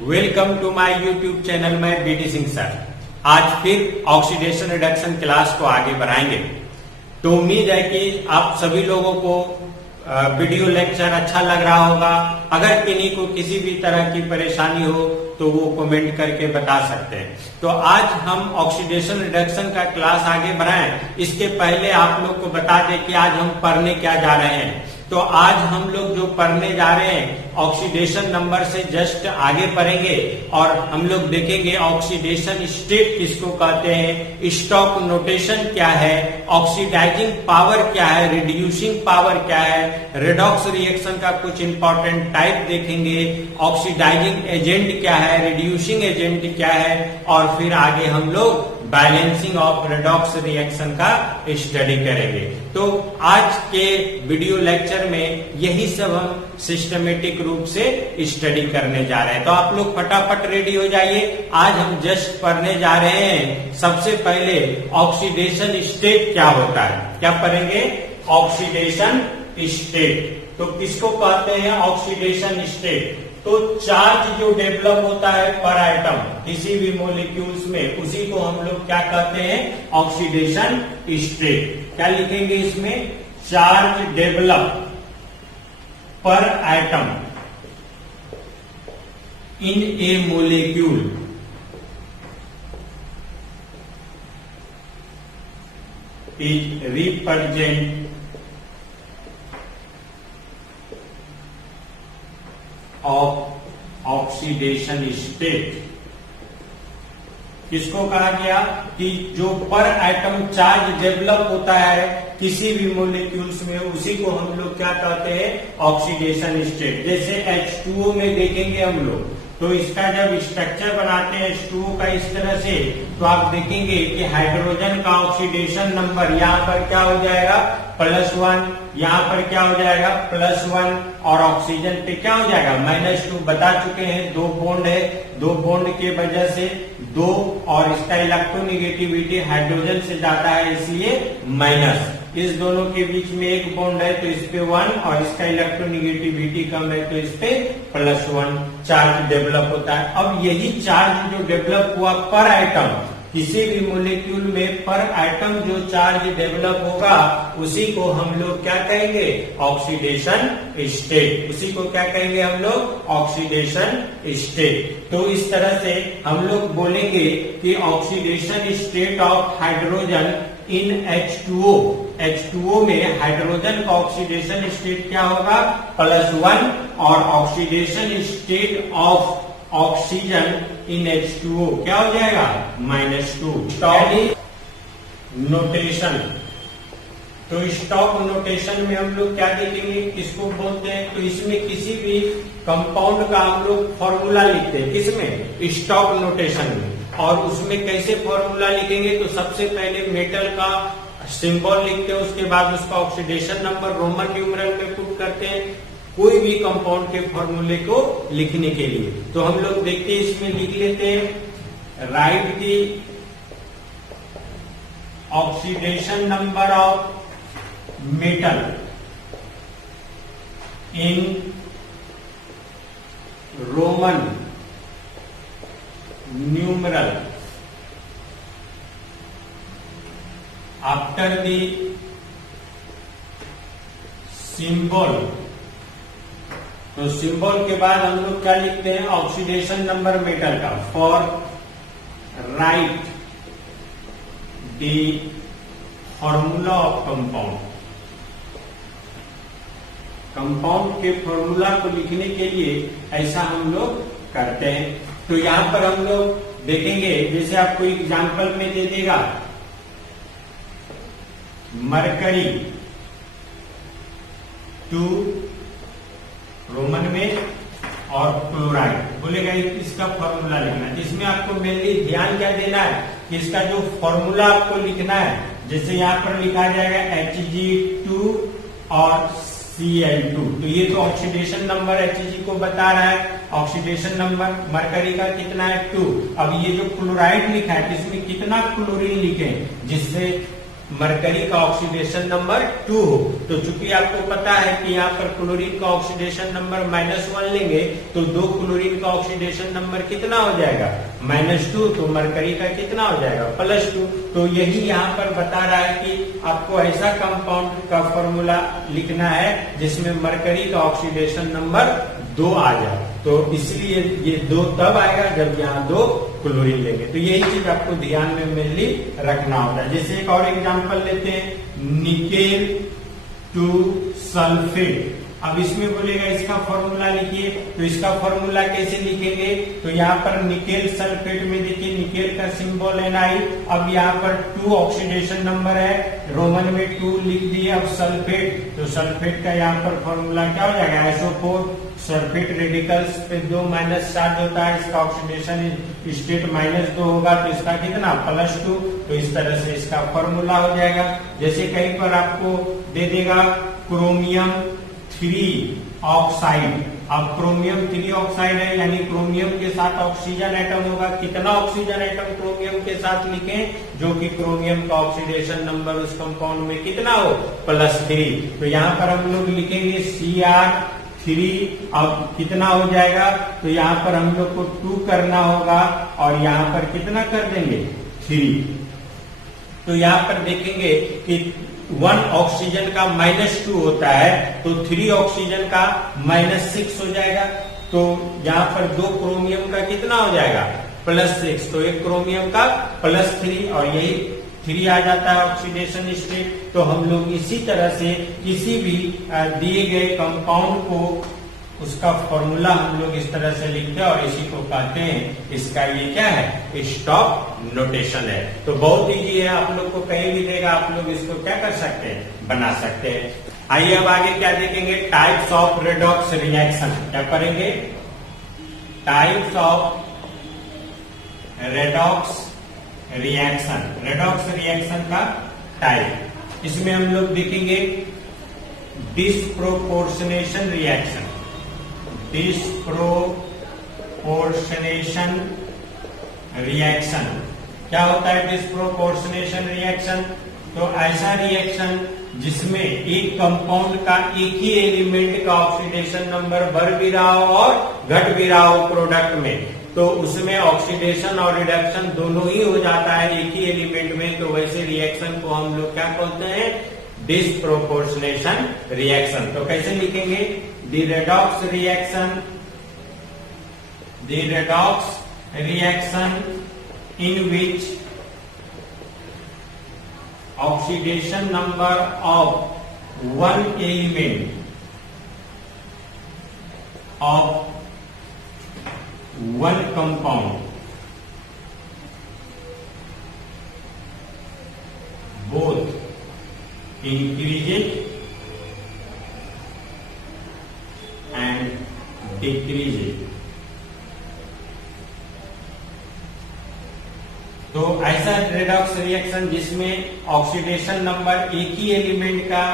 Welcome to my YouTube channel में BD Singh sir. आज फिर ऑक्सीडेशन रिडक्शन क्लास को आगे बढ़ाएंगे। तो उम्मीद है कि आप सभी लोगों को वीडियो लेक्चर अच्छा लग रहा होगा। अगर किन्हीं को किसी भी तरह की परेशानी हो तो वो कमेंट करके बता सकते हैं। तो आज हम ऑक्सीडेशन रिडक्शन का क्लास आगे बढ़ाएं। इसके पहले आप लोग को बता दें कि आज हम पढ़ने क्या जा रहे हैं। तो आज हम लोग जो पढ़ने जा रहे हैं ऑक्सीडेशन नंबर से जस्ट आगे पढ़ेंगे और हम लोग देखेंगे ऑक्सीडेशन स्टेट किसको कहते हैं, स्टॉक नोटेशन क्या है, ऑक्सीडाइजिंग पावर क्या है, रिड्यूसिंग पावर क्या है, रेडॉक्स रिएक्शन का कुछ इंपॉर्टेंट टाइप देखेंगे, ऑक्सीडाइजिंग एजेंट क्या है, रिड्यूसिंग एजेंट क्या है, और फिर आगे हम लोग बैलेंसिंग ऑफ रेडॉक्स रिएक्शन का स्टडी करेंगे। तो आज के वीडियो लेक्चर में यही सब हम सिस्टमेटिक रूप से स्टडी करने जा रहे हैं। तो आप लोग फटाफट रेडी हो जाइए। आज हम जस्ट पढ़ने जा रहे हैं सबसे पहले ऑक्सीडेशन स्टेट क्या होता है। क्या पढ़ेंगे? Oxidation state. तो किसको कहते हैं ऑक्सीडेशन स्टेट? तो चार्ज जो डेवलप होता है पर एटम किसी भी मॉलिक्यूल्स में, उसी को हम लोग क्या कहते हैं? Oxidation state. क्या लिखेंगे इसमें? चार्ज डेवलप पर atom in A molecule is represent of oxidation state. किसको कहा गया कि जो पर एटम चार्ज डेवलप होता है किसी भी मॉलिक्यूल्स में, उसी को हम लोग क्या कहते हैं? Oxidation state. जैसे H2O में देखेंगे हम लोग, तो इसका जब स्ट्रक्चर बनाते हैं H2O का इस तरह से, तो आप देखेंगे कि हाइड्रोजन का ऑक्सीडेशन नंबर यहाँ पर क्या हो जाएगा? +1। यहाँ पर क्या हो जाएगा? +1। और ऑक्सीजन पे क्या हो जाएगा? -2। बता चुके हैं, दो बॉन्ड है, दो बॉन्ड के वजह से 2, और इसका इलेक्ट्रोनेगेटिविटी हाइड्रोजन से जाता है इसलिए माइनस। इस दोनों के बीच में एक बॉन्ड है तो इस पे 1, और इसका इलेक्ट्रोनेगेटिविटी कम है तो इस पे +1 चार्ज डेवलप होता है। अब यही चार्ज जो डेवलप हुआ पर एटम, किसी भी मॉलिक्यूल में पर एटम जो चार्ज डेवलप होगा उसी को हम लोग क्या कहेंगे? Oxidation state. उसी को क्या कहेंगे हम लोग? Oxidation state. तो इस तरह से हम लोग बोलेंगे कि oxidation state of hydrogen in H2O। H2O में हाइड्रोजन का ऑक्सीडेशन स्टेट क्या होगा? +1। और oxidation state of oxygen in H2O क्या हो जाएगा? -2। Stock notation. तो स्टॉक नोटेशन में हम लोग क्या देखेंगे, किसको बोलते हैं? तो इसमें किसी भी कंपाउंड का हम लोग फॉर्मूला लिखते हैं। किसमें? स्टॉक नोटेशन में। और उसमें कैसे फॉर्मूला लिखेंगे? तो सबसे पहले मेटल का सिंबल लिखते हैं, उसके बाद उसका ऑक्सीडेशन नंबर रोमन न्यूमेरल में पुट करते हैं कोई भी कंपाउंड के फॉर्मूले को लिखने के लिए। तो हम लोग देखते हैं, इसमें लिख लेते हैं, right the oxidation number of metal in Roman numeral after the symbol. तो सिंबल के बाद हम लोग क्या लिखते हैं? ऑक्सीडेशन नंबर मेटल का। For right the formula of compound. Compound के फॉर्मूला को लिखने के लिए ऐसा हम लोग करते हैं। तो यहां पर हम लोग देखेंगे, जैसे आपको एग्जांपल में दे देगा मरकरी 2 रोमन में और क्लोराइड बोलेगा इसका फॉर्मूला लिखना है। इसमें आपको मेनली ध्यान क्या देना है कि इसका जो फॉर्मूला आपको लिखना है, जैसे यहाँ पर लिखा जाएगा Hg2 और Cl2। तो ये तो ऑक्सीडेशन नंबर Hg को बता रहा है, ऑक्सीडेशन नंबर मरकरी का कितना है? 2। अब ये जो क्लोराइड लिखा है इसमें कितना क्लोरीन लिखे जिससे मरकरी का ऑक्सीडेशन नंबर 2 हो। तो चूंकि आपको पता है कि यहाँ पर क्लोरीन का ऑक्सीडेशन नंबर -1 लेंगे तो 2 क्लोरीन का ऑक्सीडेशन नंबर कितना हो जाएगा, -2। तो मरकरी का कितना हो जाएगा, +2। तो यही यहाँ पर बता रहा है कि आपको ऐसा कंपाउंड का फॉर्मूला लिखना है जिसमें मरकरी का ऑक्सीडेशन नंबर 2 आ जाए। तो इसलिए ये 2 तब आएगा जब यहाँ 2 क्लोरीन लेंगे। तो यही चीज आपको ध्यान में मेनली रखना होता है। जैसे एक और एग्जांपल लेते हैं, निकेल टू सल्फेट। अब इसमें बोलेगा इसका फॉर्मूला लिखिए, तो इसका फॉर्मूला कैसे लिखेंगे, तो यहाँ पर निकेल सल्फेट में देखिए निकेल का सिंबल Na। अब यहाँ पर 2 ऑक्सीडेशन नंबर है, रोमन में 2 लिख दिए। अब सल्फेट, तो सल्फेट का यहाँ पर फॉर्मूला क्या हो जाएगा, SO4। सल्फेट रेडिकल्स पे 2 माइनस चार्ज होता है, इसका ऑक्सीडेशन स्टेट -2 होगा, तो इसका कितना, +2। तो इस तरह से इसका फॉर्मूला हो जाएगा। जैसे कहीं पर आपको दे देगा क्रोमियम 3 ऑक्साइड। अब क्रोमियम 3 ऑक्साइड है, यानी क्रोमियम के साथ ऑक्सीजन एटम होगा। कितना ऑक्सीजन एटम क्रोमियम के साथ लिखें, जो कि क्रोमियम का ऑक्सीडेशन नंबर उस कंपाउंड में कितना हो, +3। तो यहाँ पर हम लोग लिखेंगे Cr3। अब कितना हो जाएगा, तो यहाँ पर हम लोग को 2 करना होगा और यहाँ पर कितना कर देंगे, 3। तो यहाँ पर देखेंगे कि 1 ऑक्सीजन का -2 होता है, तो 3 ऑक्सीजन का -6 हो जाएगा। तो यहाँ पर 2 क्रोमियम का कितना हो जाएगा, +6। तो एक क्रोमियम का +3 और यही 3 आ जाता है ऑक्सीडेशन स्टेट। तो हम लोग इसी तरह से किसी भी दिए गए कंपाउंड को उसका फॉर्मूला हम लोग इस तरह से लिखते हैं और इसी को कहते हैं, इसका ये क्या है, स्टॉप नोटेशन है। तो बहुत इजी है, आप लोग को कहीं भी देगा आप लोग इसको क्या कर सकते हैं, बना सकते हैं। आइए अब आगे क्या देखेंगे, टाइप्स ऑफ रेडॉक्स रिएक्शन। क्या करेंगे, types of redox reaction. Redox reaction का टाइप, इसमें हम लोग देखेंगे डिस्प्रोपोर्शनेशन रिएक्शन। डिस्प्रोपोर्शनेशन रिएक्शन क्या होता है, डिस्प्रोपोर्शनेशन रिएक्शन, तो ऐसा रिएक्शन जिसमें एक कंपाउंड का एक ही एलिमेंट का ऑक्सीडेशन नंबर बढ़ भी रहा हो और घट भी रहा हो प्रोडक्ट में, तो उसमें ऑक्सीडेशन और रिडक्शन दोनों ही हो जाता है एक ही एलिमेंट में। तो वैसे रिएक्शन को हम लोग क्या बोलते हैं, डिस्प्रोपोर्शनेशन रिएक्शन। तो कैसे लिखेंगे, the redox reaction in which oxidation number of one element of one compound both increases and decreases। तो ऐसा रेडॉक्स रिएक्शन जिसमें ऑक्सीडेशन नंबर एक ही एलिमेंट का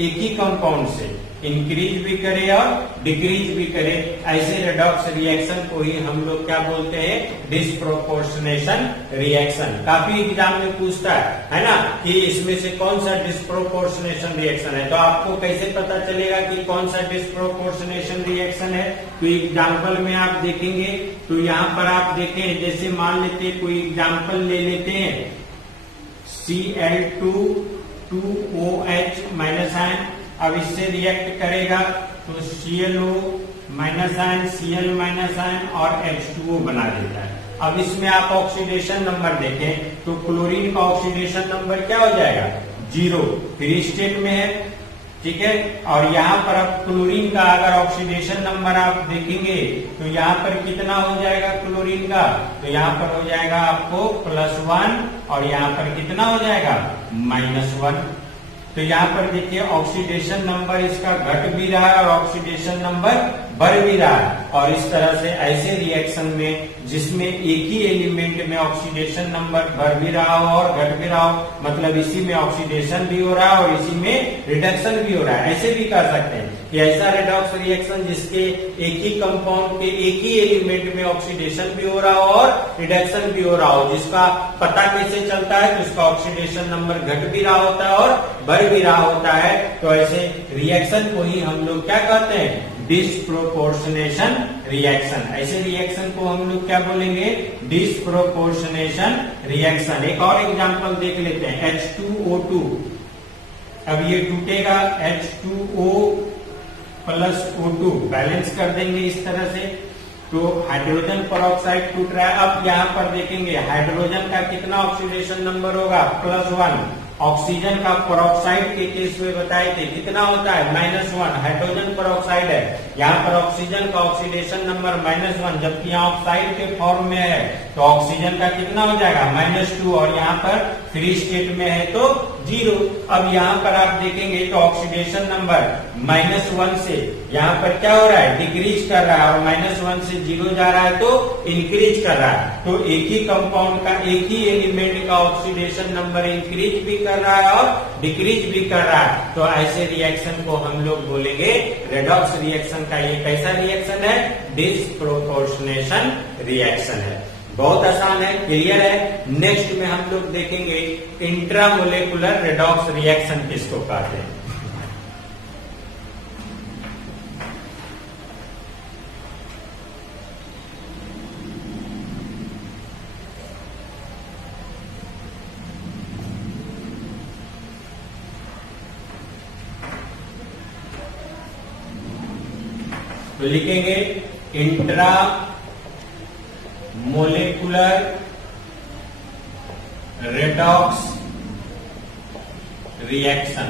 एक ही कंपाउंड से इंक्रीज भी करे और डिक्रीज भी करे, ऐसे रेडॉक्स रिएक्शन को ही हम लोग क्या बोलते हैं, डिस्प्रोपोर्शनेशन रिएक्शन। काफी एग्जाम में पूछता है ना, कि इसमें से कौन सा डिस्प्रोपोर्शनेशन रिएक्शन है। तो आपको कैसे पता चलेगा कि कौन सा डिस्प्रोपोर्शनेशन रिएक्शन है, तो एग्जाम्पल में आप देखेंगे। तो यहाँ पर आप देखें, जैसे मान लेते कोई एग्जाम्पल ले लेते हैं, Cl2 2OH -, अब इससे रिएक्ट करेगा तो ClO -, Cl -, और H2O बना देता है। अब इसमें आप ऑक्सीडेशन नंबर देखें तो क्लोरीन का ऑक्सीडेशन नंबर क्या हो जाएगा, 0, फ्री स्टेट में है, ठीक है। और यहाँ पर अब क्लोरीन का अगर ऑक्सीडेशन नंबर आप देखेंगे तो यहाँ पर कितना हो जाएगा क्लोरीन का, तो यहाँ पर हो जाएगा आपको +1 और यहाँ पर कितना हो जाएगा, -1। तो यहाँ पर देखिए ऑक्सीडेशन नंबर इसका घट भी रहा है और ऑक्सीडेशन नंबर बढ़ भी रहा है। और इस तरह से ऐसे रिएक्शन में जिसमें एक ही एलिमेंट में ऑक्सीडेशन नंबर बढ़ भी रहा हो और घट भी रहा हो, मतलब इसी में ऑक्सीडेशन भी हो रहा है और इसी में रिडक्शन भी हो रहा है, ऐसे भी कर सकते हैं कि ऐसा रेडॉक्स रिएक्शन जिसके एक ही कंपाउंड के एक ही एलिमेंट में ऑक्सीडेशन भी हो रहा हो और रिडक्शन भी हो रहा हो, जिसका पता कैसे चलता है, तो उसका ऑक्सीडेशन नंबर घट भी रहा होता है और बढ़ भी रहा होता है। तो ऐसे रिएक्शन को ही हम लोग क्या कहते हैं, डिस्प्रोपोर्शनेशन रिएक्शन। ऐसे रिएक्शन को हम लोग क्या बोलेंगे, डिस्प्रोपोर्शनेशन रिएक्शन। एक और एग्जांपल देख लेते हैं, H2O2। अब ये टूटेगा, H2O प्लस O2 बैलेंस कर देंगे इस तरह से, तो हाइड्रोजन परऑक्साइड टूट रहा है। अब यहाँ पर देखेंगे हाइड्रोजन का कितना ऑक्सीडेशन नंबर होगा, +1। ऑक्सीजन का परऑक्साइड के केस में बताए थे कितना होता है, -1। हाइड्रोजन परऑक्साइड है, यहाँ पर ऑक्सीजन का ऑक्सीडेशन नंबर -1, जबकि यहाँ ऑक्साइड के फॉर्म में है तो ऑक्सीजन का कितना हो जाएगा, -2, और यहाँ पर फ्री स्टेट में है तो 0। अब यहाँ पर आप देखेंगे तो ऑक्सीडेशन नंबर -1 से यहाँ पर क्या हो रहा है, डिक्रीज कर रहा है, और -1 से 0 जा रहा है तो इंक्रीज कर रहा है। तो एक ही कंपाउंड का एक ही एलिमेंट का ऑक्सीडेशन नंबर इंक्रीज भी कर रहा है और डिक्रीज भी कर रहा है। तो ऐसे रिएक्शन को हम लोग बोलेंगे रेडॉक्स रिएक्शन का। ये कैसा रिएक्शन है, डिस्प्रोपोर्शनेशन रिएक्शन है। बहुत आसान है, क्लियर है। नेक्स्ट में हम लोग देखेंगे इंट्रामोलेकुलर रेडॉक्स रिएक्शन किसको कहते हैं। तो लिखेंगे इंट्रा मोलेकुलर रेडॉक्स रिएक्शन,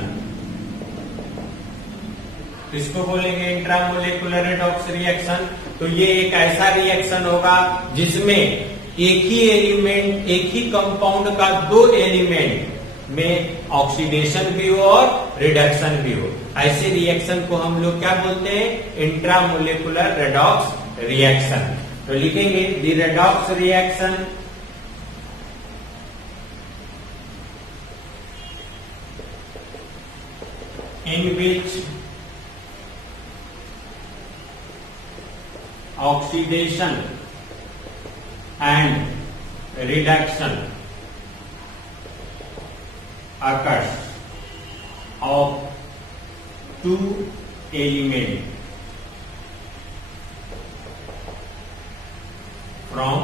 इसको बोलेंगे इंट्रामोलेकुलर रेडॉक्स रिएक्शन। तो ये एक ऐसा रिएक्शन होगा जिसमें एक ही एलिमेंट, एक ही कंपाउंड का 2 एलिमेंट में ऑक्सीडेशन भी हो और रिडक्शन भी हो। ऐसे रिएक्शन को हम लोग क्या बोलते हैं, इंट्रामोलेकुलर रेडॉक्स रिएक्शन। तो लिखेंगे the redox reaction in which oxidation and reduction occurs of 2 elements from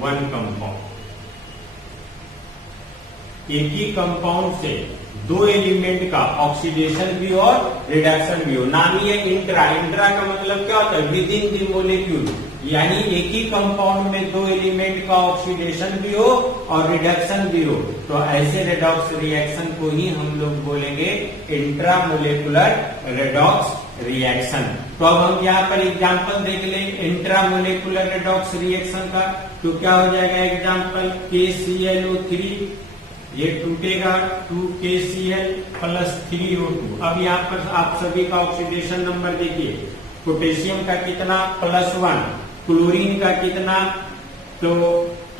one compound। एक ही कंपाउंड से 2 एलिमेंट का ऑक्सीडेशन भी और रिडक्शन भी हो। नाम ही है इंट्रा। इंट्रा का मतलब क्या होता है, विद इन द मोलिक्यूल, यानी एक ही कंपाउंड में 2 एलिमेंट का ऑक्सीडेशन भी हो और रिडक्शन भी हो। तो ऐसे रेडॉक्स रिएक्शन को ही हम लोग बोलेंगे इंट्रामोलेकुलर रेडॉक्स रिएक्शन। तो अब हम यहाँ पर एग्जांपल देख लें इंट्रामोलेकुलर रेडॉक्स रिएक्शन का। तो क्या हो जाएगा एग्जांपल, KClO3, ये टूटेगा 2KCl + 3O2। अब यहाँ पर आप सभी का ऑक्सीडेशन नंबर देखिए, पोटेशियम का कितना, +1, क्लोरीन का कितना, तो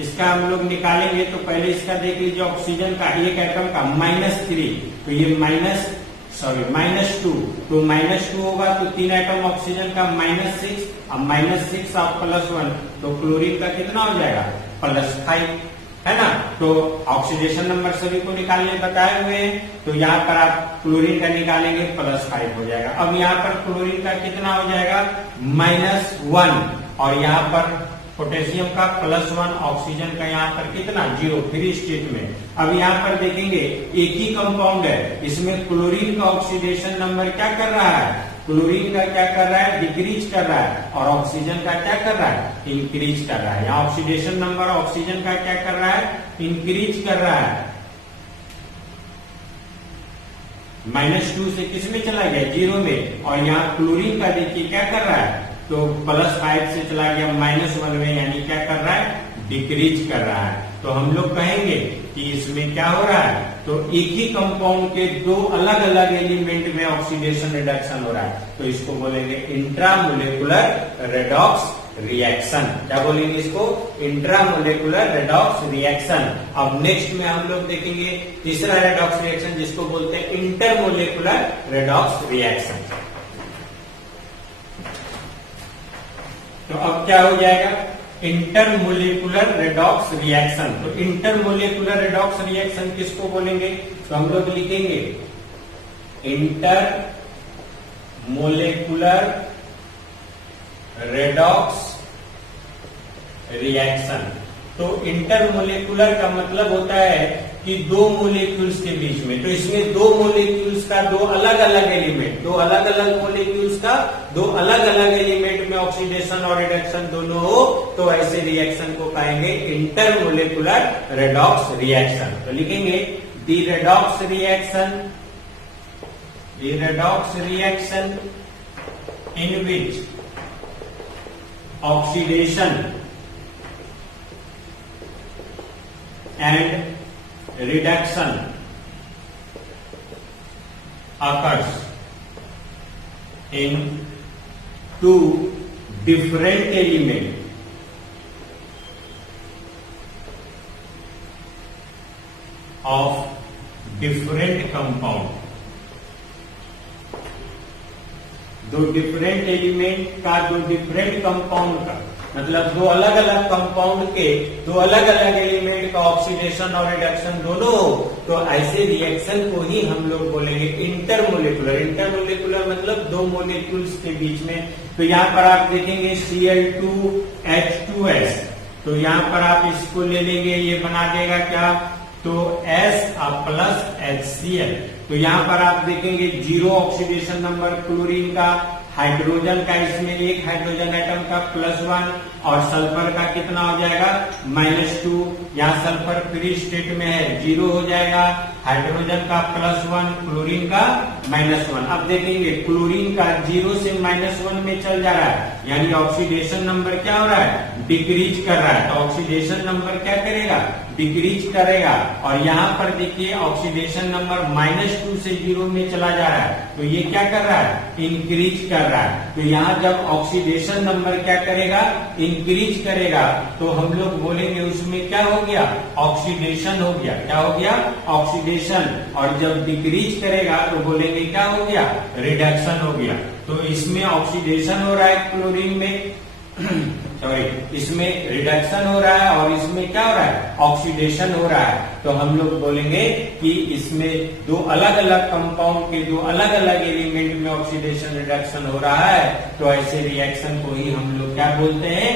इसका हम लोग निकालेंगे। तो पहले इसका देख लीजिए, ऑक्सीजन का एक एटम का -3, तो ये -2, तो -2 होगा तो 3 एटम ऑक्सीजन का -6, अब -6 आप +1, तो क्लोरीन का कितना हो जाएगा, +5, है ना। तो ऑक्सीडेशन नंबर सभी को निकालने बताए हुए हैं, तो यहाँ पर आप क्लोरीन का निकालेंगे, +5 हो जाएगा। अब यहाँ पर क्लोरीन का कितना हो जाएगा, -1, और यहाँ पर पोटेशियम का +1, ऑक्सीजन का यहाँ पर कितना, 0, फ्री स्टेट में। अब यहाँ पर देखेंगे एक ही कंपाउंड है, इसमें क्लोरीन का ऑक्सीडेशन नंबर क्या कर रहा है, क्लोरीन का क्या कर रहा है, डिक्रीज कर रहा है, और ऑक्सीजन का क्या कर रहा है, इंक्रीज कर रहा है। यहाँ ऑक्सीडेशन नंबर ऑक्सीजन का क्या कर रहा है, इंक्रीज कर रहा है। -2 से किस में चला गया, 0 में, और यहाँ क्लोरीन का देखिए क्या कर रहा है, तो +5 से चला गया -1 में, यानी क्या कर रहा है, डिक्रीज कर रहा है। तो हम लोग कहेंगे कि इसमें क्या हो रहा है, तो एक ही कंपाउंड के दो अलग अलग एलिमेंट में ऑक्सीडेशन रिडक्शन हो रहा है, तो इसको बोलेंगे इंट्रामोलेकुलर रेडॉक्स रिएक्शन। क्या बोलेंगे इसको? इंट्रामोलेकुलर रेडॉक्स रिएक्शन। अब नेक्स्ट में हम लोग देखेंगे तीसरा रेडॉक्स रिएक्शन जिसको बोलते हैं इंटरमोलेकुलर रेडॉक्स रिएक्शन। तो अब क्या हो जाएगा? इंटरमोलेकुलर रेडॉक्स रिएक्शन। तो इंटरमोलेकुलर रेडॉक्स रिएक्शन किसको बोलेंगे? तो हम लोग लिखेंगे इंटरमोलेकुलर रेडॉक्स रिएक्शन। तो इंटरमोलेकुलर का मतलब होता है कि दो मोलेक्यूल्स के बीच में, तो इसमें दो मोलेक्यूल्स का दो अलग अलग एलिमेंट, दो अलग अलग मोलेक्यूल्स का दो अलग अलग एलिमेंट में ऑक्सीडेशन और रिडक्शन दोनों हो, तो ऐसे रिएक्शन को कहेंगे इंटरमोलेकुलर रेडॉक्स रिएक्शन। तो लिखेंगे the redox reaction in which oxidation and reduction occurs in two different elements of different compound। दो डिफरेंट एलिमेंट का दो डिफरेंट कंपाउंड का मतलब दो अलग अलग कंपाउंड के दो अलग अलग एलिमेंट का ऑक्सीडेशन और रिडक्शन दोनों हो, तो ऐसे रिएक्शन को ही हम लोग बोलेंगे इंटरमोलेकुलर। इंटरमोलेकुलर मतलब दो मोलेक्यूल्स के बीच में। तो यहाँ पर आप देखेंगे Cl2H2S, तो यहाँ पर आप इसको ले लेंगे, ये बना देगा क्या? तो S प्लस HCl। तो यहाँ पर आप देखेंगे जीरो ऑक्सीडेशन नंबर क्लोरीन का, हाइड्रोजन का इसमें एक हाइड्रोजन एटम का +1 और सल्फर का कितना हो जाएगा? -2। यहाँ सल्फर फ्री स्टेट में है, 0 हो जाएगा, हाइड्रोजन का +1, क्लोरीन का -1। अब देखेंगे क्लोरीन का 0 से -1 में चल जा रहा है, यानी ऑक्सीडेशन नंबर क्या हो रहा है? डिक्रीज कर रहा है। तो ऑक्सीडेशन नंबर क्या करेगा? डिक्रीज करेगा। और यहाँ पर देखिए ऑक्सीडेशन नंबर -2 से 0 में चला जा रहा है, तो ये क्या कर रहा है? इंक्रीज कर रहा है। तो यहाँ जब ऑक्सीडेशन नंबर क्या करेगा? इंक्रीज करेगा, तो हम लोग बोलेंगे उसमें क्या हो गया? ऑक्सीडेशन हो गया। क्या हो गया? ऑक्सीडेशन। और जब डिक्रीज करेगा तो बोलेंगे क्या हो गया? रिडक्शन हो गया। तो इसमें ऑक्सीडेशन हो रहा है क्लोरीन में सॉरी, इसमें रिडक्शन हो रहा है और इसमें क्या हो रहा है? ऑक्सीडेशन हो रहा है। तो हम लोग बोलेंगे कि इसमें दो अलग अलग कंपाउंड के दो अलग अलग एलिमेंट में ऑक्सीडेशन रिडक्शन हो रहा है, तो ऐसे रिएक्शन को ही हम लोग क्या बोलते हैं?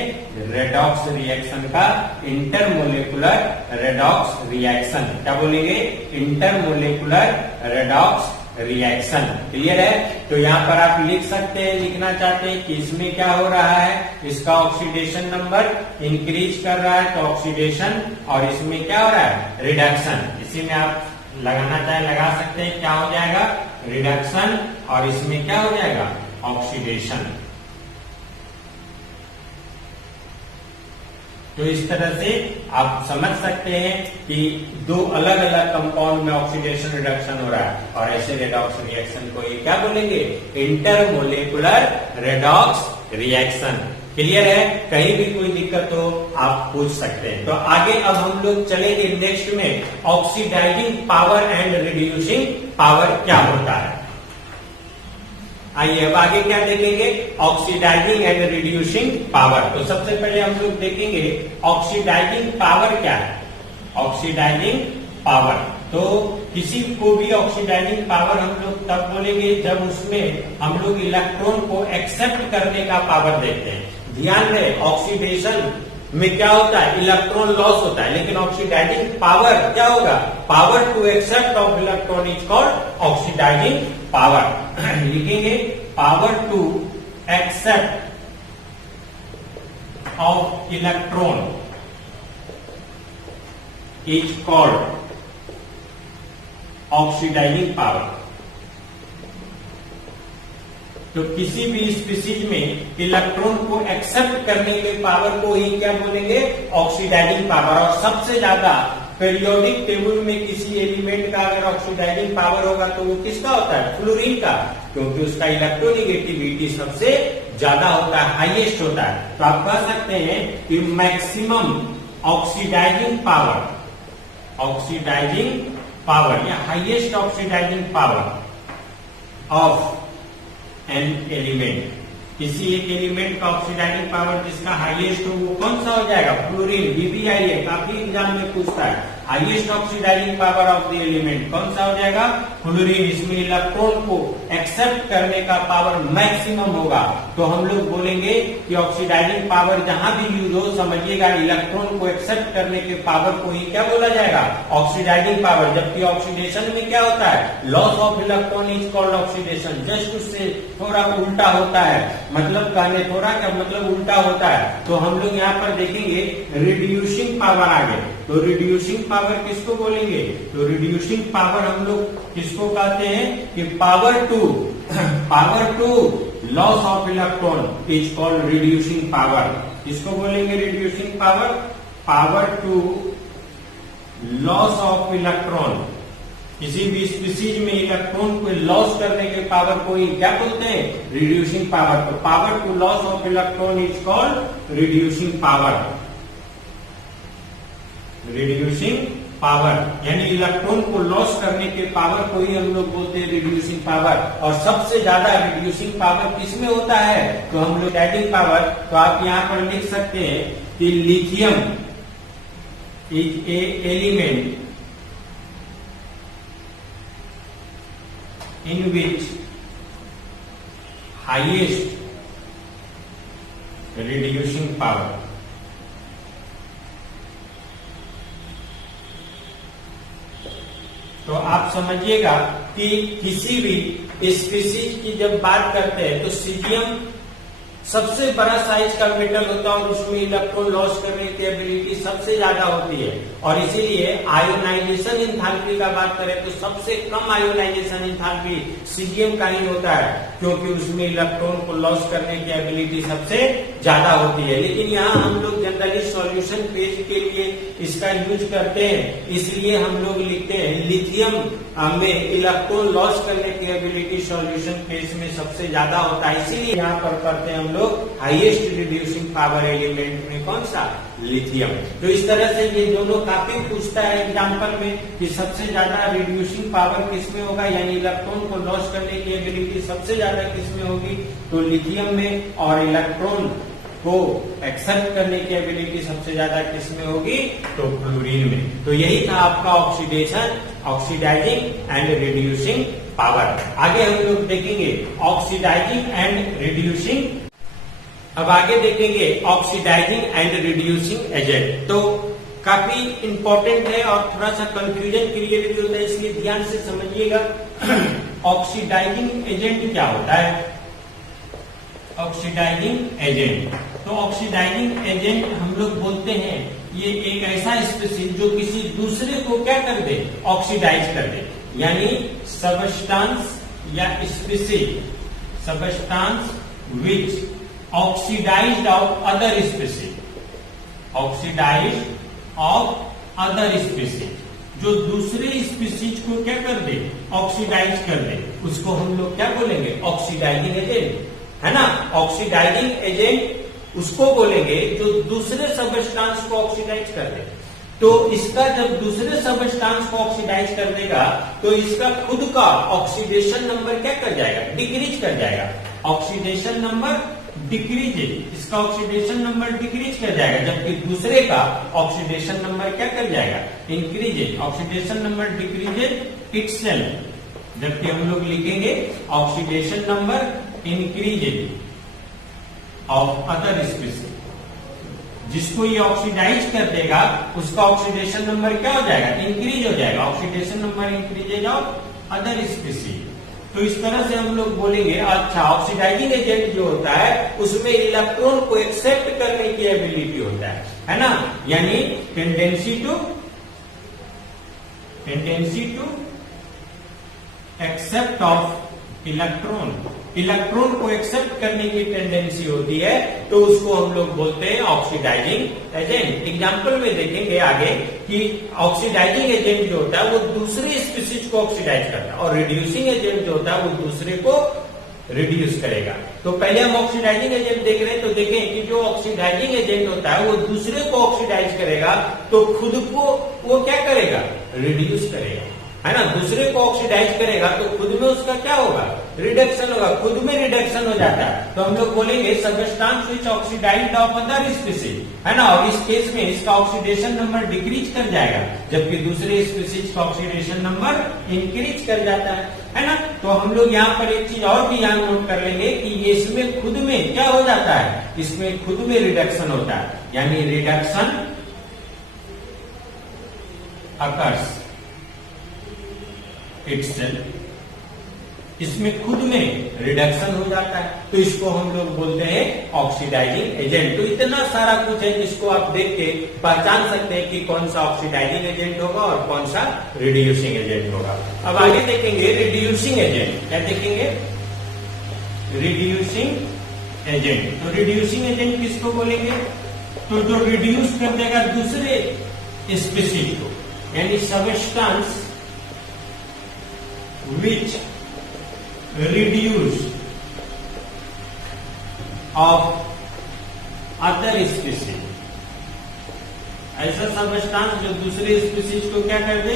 रेडॉक्स रिएक्शन का इंटरमोलेकुलर रेडॉक्स रिएक्शन। क्या बोलेंगे? इंटरमोलेकुलर रेडॉक्स रिएक्शन। क्लियर है? तो यहाँ पर आप लिख सकते हैं, लिखना चाहते हैं कि इसमें क्या हो रहा है? इसका ऑक्सीडेशन नंबर इंक्रीज कर रहा है, तो ऑक्सीडेशन, और इसमें क्या हो रहा है? रिडक्शन। इसी में आप लगाना चाहे लगा सकते हैं, क्या हो जाएगा? रिडक्शन, और इसमें क्या हो जाएगा? ऑक्सीडेशन। तो इस तरह से आप समझ सकते हैं कि दो अलग अलग कंपाउंड में ऑक्सीडेशन रिडक्शन हो रहा है, और ऐसे रेडॉक्स रिएक्शन को ये क्या बोलेंगे? इंटरमोलेकुलर रेडॉक्स रिएक्शन। क्लियर है? कहीं भी कोई दिक्कत हो आप पूछ सकते हैं। तो आगे अब हम लोग चलेंगे नेक्स्ट में, oxidizing power and reducing power क्या होता है। आइए अब आगे क्या देखेंगे? Oxidizing and reducing power. तो सबसे पहले हम लोग देखेंगे ऑक्सीडाइजिंग पावर क्या है। ऑक्सीडाइजिंग पावर, तो किसी को भी ऑक्सीडाइजिंग पावर हम लोग तब बोलेंगे जब उसमें हम लोग इलेक्ट्रॉन को एक्सेप्ट करने का पावर देखते हैं। ध्यान रहे, ऑक्सीडेशन में क्या होता है? इलेक्ट्रॉन लॉस होता है, लेकिन ऑक्सीडाइजिंग पावर क्या होगा? Power to accept of electron is called oxidising power. लिखेंगे power to accept of electron is called oxidising power. तो किसी भी स्पीशीज में इलेक्ट्रॉन को एक्सेप्ट करने के पावर को ही क्या बोलेंगे? Oxidizing power. और सबसे ज्यादा पीरियोडिक टेबल में किसी एलिमेंट का अगर ऑक्सीडाइजिंग पावर होगा तो वो किसका होता है? फ्लोरीन का, क्योंकि उसका इलेक्ट्रोनेगेटिविटी सबसे ज्यादा होता है, हाईएस्ट होता है। तो आप कह सकते हैं कि मैक्सिमम ऑक्सीडाइजिंग पावर या highest oxidizing power of an element, किसी एक एलिमेंट का ऑक्सीडाइजिंग पावर जिसका हाईएस्ट हो वो कौन सा हो जाएगा? फ्लोरीन। बीबीआई है, काफी एग्जाम में पूछता है, highest oxidizing power of the element कौन सा हो जाएगा? फ्लोरीन। इसमें इलेक्ट्रॉन को एक्सेप्ट करने का पावर मैक्सिमम होगा। तो हम लोग बोलेंगे कि ऑक्सीडाइजिंग पावर जहां भी यूज हो, समझिएगा इलेक्ट्रॉन को एक्सेप्ट करने के पावर को ही क्या बोला जाएगा? Oxidising power. जबकि ऑक्सीडेशन में क्या होता है? Loss of electron is called oxidation. Just उससे थोड़ा उल्टा होता है, मतलब कहने थोड़ा क्या मतलब उल्टा होता है। तो हम लोग यहाँ पर देखेंगे रिड्यूसिंग पावर आगे। तो रिड्यूसिंग पावर किसको बोलेंगे? तो रिड्यूसिंग पावर हम लोग किसको कहते हैं कि power to loss of electron is called reducing power. किसको बोलेंगे reducing power? Power to loss of electron. किसी भी स्पीसीज में इलेक्ट्रॉन को लॉस करने के पावर को ही क्या बोलते हैं? Reducing power. तो power to loss of electron is called reducing power. Reducing power यानी इलेक्ट्रॉन को लॉस करने के पावर को ही हम लोग बोलते हैं रिड्यूसिंग पावर। और सबसे ज्यादा रिड्यूसिंग पावर किसमें होता है? तो हम लोग एडिंग पावर। तो आप यहां पर लिख सकते हैं कि lithium is a element in which highest reducing power तो आप समझिएगा कि किसी भी स्पीसीज की जब बात करते हैं तो सीजियम सबसे बड़ा साइज का मेटल होता है और उसमें इलेक्ट्रॉन लॉस करने की एबिलिटी सबसे ज्यादा होती है। और इसीलिए आयोनाइजेशन एंथैल्पी का बात करें तो सबसे कम आयोनाइजेशन एंथैल्पी सीजियम का ही होता है, क्योंकि उसमें इलेक्ट्रॉन को लॉस करने की एबिलिटी सबसे ज्यादा होती है। लेकिन यहाँ हम लोग जनरली सॉल्यूशन पेज के लिए इसका यूज करते हैं, इसलिए हम लोग लिखते हैं लिथियम में इलेक्ट्रॉन लॉस करने की एबिलिटी सॉल्यूशन फेज में सबसे ज्यादा होता है। इसीलिए यहाँ पर करते हैं हम लोग हाईएस्ट रिड्यूसिंग पावर एलिमेंट में कौन सा? लिथियम। तो इस तरह से ये दोनों काफी पूछता है एग्जाम्पल में कि सबसे ज्यादा रिड्यूसिंग पावर किसमें होगा, यानी इलेक्ट्रॉन को लॉस करने की एबिलिटी सबसे ज्यादा किसमें होगी? तो लिथियम में। और इलेक्ट्रॉन को एक्सेप्ट करने की एबिलिटी सबसे ज्यादा किसमें होगी? तो फ्लोरीन में। तो यही था आपका oxidation, oxidizing and reducing power. आगे हम लोग देखेंगे ऑक्सीडाइजिंग एंड रिड्यूसिंग। अब आगे देखेंगे ऑक्सीडाइजिंग एंड रिड्यूसिंग एजेंट। तो काफी इंपॉर्टेंट है और थोड़ा सा कंफ्यूजन क्रिएट भी होता है, इसलिए ध्यान से समझिएगा। ऑक्सीडाइजिंग एजेंट क्या होता है? ऑक्सीडाइजिंग एजेंट, तो ऑक्सीडाइजिंग एजेंट हम लोग बोलते हैं ये एक ऐसा स्पीसीज जो किसी दूसरे को क्या कर दे? ऑक्सीडाइज कर दे। यानी सबस्टांस या species, substance which oxidized of other species, oxidized of other species, जो दूसरे स्पीसीज को क्या कर दे? ऑक्सीडाइज कर दे, उसको हम लोग क्या बोलेंगे? ऑक्सीडाइजिंग एजेंट, है ना। ऑक्सीडाइजिंग एजेंट उसको बोलेंगे जो दूसरे सबस्टांस को ऑक्सीडाइज कर दे। तो इसका जब दूसरे सबस्टांस को ऑक्सीडाइज कर देगा तो इसका खुद का ऑक्सीडेशन नंबर क्या कर जाएगा? डिक्रीज कर जाएगा। ऑक्सीडेशन नंबर डिक्रीज, इसका ऑक्सीडेशन नंबर डिक्रीज कर जाएगा, जबकि दूसरे का ऑक्सीडेशन नंबर क्या कर जाएगा? Increase. Oxidation number decrease itself, जबकि हम लोग लिखेंगे oxidation number increase of other species. जिसको ये ऑक्सीडाइज कर देगा उसका ऑक्सीडेशन नंबर क्या हो जाएगा? इंक्रीज हो जाएगा। Oxidation number increase of other species. तो इस तरह से हम लोग बोलेंगे अच्छा ऑक्सीडाइजिंग एजेंट जो होता है उसमें इलेक्ट्रॉन को एक्सेप्ट करने की एबिलिटी होता है ना। यानी tendency to accept of electron electron को एक्सेप्ट करने की टेंडेंसी होती है तो उसको हम लोग बोलते हैं ऑक्सीडाइजिंग एजेंट। एग्जाम्पल में देखेंगे आगे कि ऑक्सीडाइजिंग एजेंट जो होता है वो दूसरे स्पीशीज को ऑक्सीडाइज करता है और रिड्यूसिंग एजेंट जो होता है वो दूसरे को रिड्यूस करेगा। तो पहले हम ऑक्सीडाइजिंग एजेंट देख रहे हैं, तो देखें कि जो ऑक्सीडाइजिंग एजेंट होता है वो दूसरे को ऑक्सीडाइज करेगा तो खुद को वो क्या करेगा, रिड्यूस करेगा, है ना। दूसरे को ऑक्सीडाइज करेगा तो खुद में उसका क्या होगा, रिडक्शन होगा, खुद में रिडक्शन हो जाता है। तो हम लोग बोलेंगे substance which oxidized of other species, है ना। और इस केस में इसका ऑक्सीडेशन नंबर डिक्रीज कर जाएगा, जबकि दूसरे स्पीशीज का ऑक्सीडेशन नंबर इंक्रीज कर जाता है ना। तो हम लोग यहाँ पर एक चीज और भी यहाँ नोट कर लेंगे कि ये इसमें खुद में क्या हो जाता है, इसमें खुद में रिडक्शन होता है, यानी रिडक्शन अकर्स इटसेल्फ, इसमें खुद में रिडक्शन हो जाता है, तो इसको हम लोग बोलते हैं ऑक्सीडाइजिंग एजेंट। तो इतना सारा कुछ है जिसको आप देख के पहचान सकते हैं कि कौन सा ऑक्सीडाइजिंग एजेंट होगा और कौन सा रिड्यूसिंग एजेंट होगा। अब आगे देखेंगे रिड्यूसिंग एजेंट, क्या देखेंगे, रिड्यूसिंग एजेंट। तो रिड्यूसिंग एजेंट किसको बोलेंगे, तो जो रिड्यूस कर देगा दूसरे स्पीशीज को, यानी substance which reduce of other species, ऐसा सबस्टांस जो दूसरे स्पीशीज को क्या कर दे,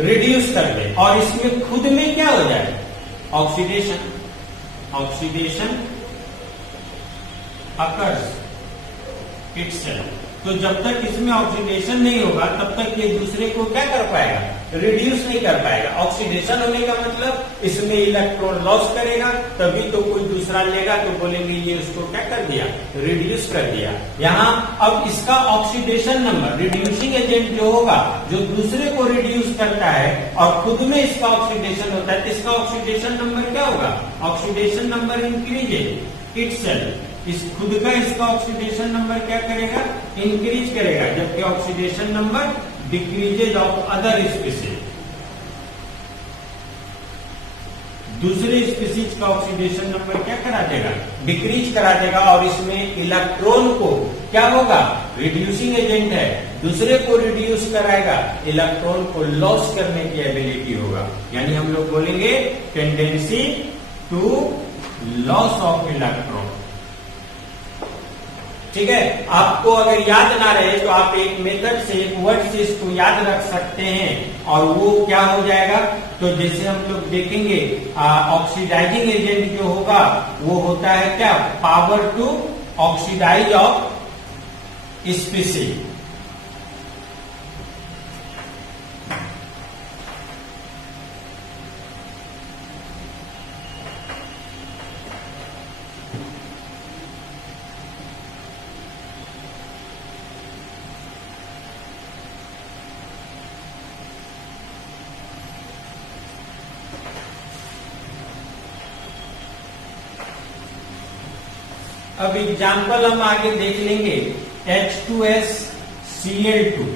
रिड्यूस कर दे और इसमें खुद में क्या हो जाए, ऑक्सीडेशन, ऑक्सीडेशन अकर्स इटसेल्फ। तो जब तक इसमें ऑक्सीडेशन नहीं होगा तब तक ये दूसरे को क्या कर पाएगा, रिड्यूस नहीं कर पाएगा। ऑक्सीडेशन होने का मतलब इसमें इलेक्ट्रॉन लॉस करेगा, तभी तो कोई दूसरा लेगा तो बोलेंगे ये उसको क्या कर दिया, रिड्यूस कर दिया। यहाँ अब इसका ऑक्सीडेशन नंबर, रिड्यूसिंग एजेंट जो होगा जो दूसरे को रिड्यूस करता है और खुद में इसका ऑक्सीडेशन होता है, तो इसका ऑक्सीडेशन नंबर क्या होगा, ऑक्सीडेशन नंबर इंक्रीज इटसेल्फ, इस खुद का इसका ऑक्सीडेशन नंबर क्या करेगा, इंक्रीज करेगा, जबकि oxidation number decreases of other species, दूसरे स्पीशीज का ऑक्सीडेशन नंबर क्या करा देगा, डिक्रीज करा देगा। और इसमें इलेक्ट्रॉन को क्या होगा, रिड्यूसिंग एजेंट है, दूसरे को रिड्यूस कराएगा, इलेक्ट्रॉन को लॉस करने की एबिलिटी होगा, यानी हम लोग बोलेंगे tendency to loss of electron. ठीक है, आपको अगर याद ना रहे तो आप एक मेथड से, एक वर्ड से इसको याद रख सकते हैं और वो क्या हो जाएगा, तो जैसे हम लोग देखेंगे ऑक्सीडाइजिंग एजेंट जो होगा वो होता है क्या, power to oxidize of species. अब एग्जाम्पल हम आगे देख लेंगे, H2SCl2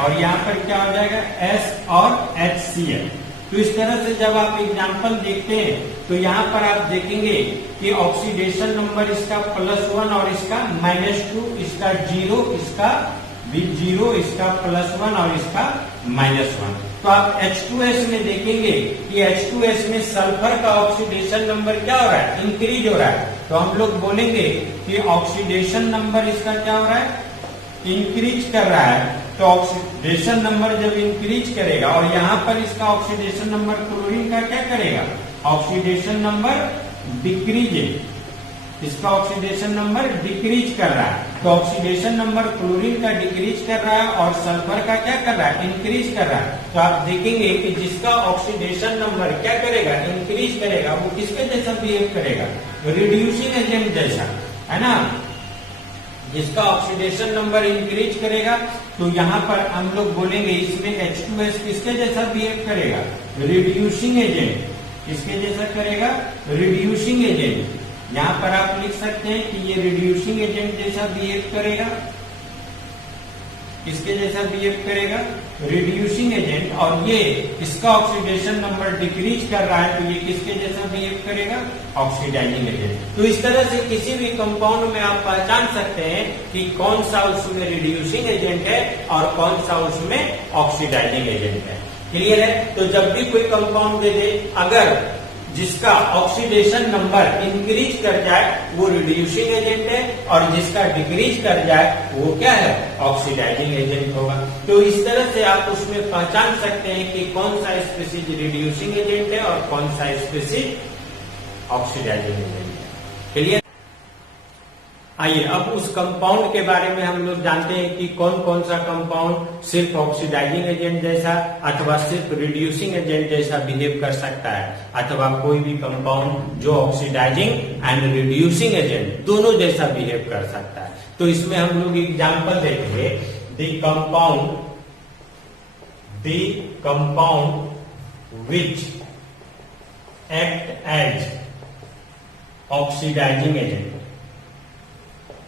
और यहाँ पर क्या हो जाएगा, S और HCl। तो इस तरह से जब आप एग्जाम्पल देखते हैं तो यहाँ पर आप देखेंगे कि ऑक्सीडेशन नंबर इसका +1 और इसका -2, इसका 0, इसका भी 0, इसका +1 और इसका -1। तो आप H2S में देखेंगे कि H2S में सल्फर का ऑक्सीडेशन नंबर क्या हो रहा है, इंक्रीज हो रहा है। तो हम लोग बोलेंगे कि ऑक्सीडेशन नंबर इसका क्या हो रहा है, इंक्रीज कर रहा है। तो ऑक्सीडेशन नंबर जब इंक्रीज करेगा और यहाँ पर इसका ऑक्सीडेशन नंबर क्लोरीन का क्या करेगा, ऑक्सीडेशन नंबर डिक्रीज, इसका ऑक्सीडेशन नंबर डिक्रीज कर रहा है। तो ऑक्सीडेशन नंबर क्लोरीन का डिक्रीज कर रहा है और सल्फर का क्या कर रहा है, इंक्रीज कर रहा है। तो आप देखेंगे कि जिसका ऑक्सीडेशन नंबर क्या करेगा, इंक्रीज करेगा, वो किसके जैसा बिहेव करेगा, रिड्यूसिंग एजेंट जैसा, है ना। जिसका ऑक्सीडेशन नंबर इंक्रीज करेगा तो यहाँ पर हम लोग बोलेंगे इसमें H2S किसके जैसा बिहेव करेगा, रिड्यूसिंग एजेंट, किसके जैसा करेगा, रिड्यूसिंग एजेंट। यहाँ पर आप लिख सकते हैं कि ये रिड्यूसिंग एजेंट जैसा बिहेव करेगा। किसके जैसा बिहेव करेगा, रिड्यूसिंग एजेंट, और ये इसका ऑक्सीडेशन नंबर डिक्रीज कर रहा है तो ये किसके जैसा बिहेव करेगा, ऑक्सीडाइजिंग एजेंट। तो इस तरह से किसी भी कंपाउंड में आप पहचान सकते हैं कि कौन सा उसमें रिड्यूसिंग एजेंट है और कौन सा उसमें ऑक्सीडाइजिंग एजेंट है। क्लियर है। तो जब भी कोई कंपाउंड दे दे, अगर जिसका ऑक्सीडेशन नंबर इंक्रीज कर जाए वो रिड्यूसिंग एजेंट है, और जिसका डिक्रीज कर जाए वो क्या है, ऑक्सीडाइजिंग एजेंट होगा। तो इस तरह से आप उसमें पहचान सकते हैं कि कौन सा स्पीसीज रिड्यूसिंग एजेंट है और कौन सा स्पीसीज ऑक्सीडाइजिंग एजेंट है। क्लियर। आइए अब उस कंपाउंड के बारे में हम लोग जानते हैं कि कौन कौन सा कंपाउंड सिर्फ ऑक्सीडाइजिंग एजेंट जैसा अथवा सिर्फ रिड्यूसिंग एजेंट जैसा बिहेव कर सकता है, अथवा कोई भी कंपाउंड जो ऑक्सीडाइजिंग एंड रिड्यूसिंग एजेंट दोनों जैसा बिहेव कर सकता है। तो इसमें हम लोग एग्जाम्पल देखेंगे, the compound which act as oxidizing agent,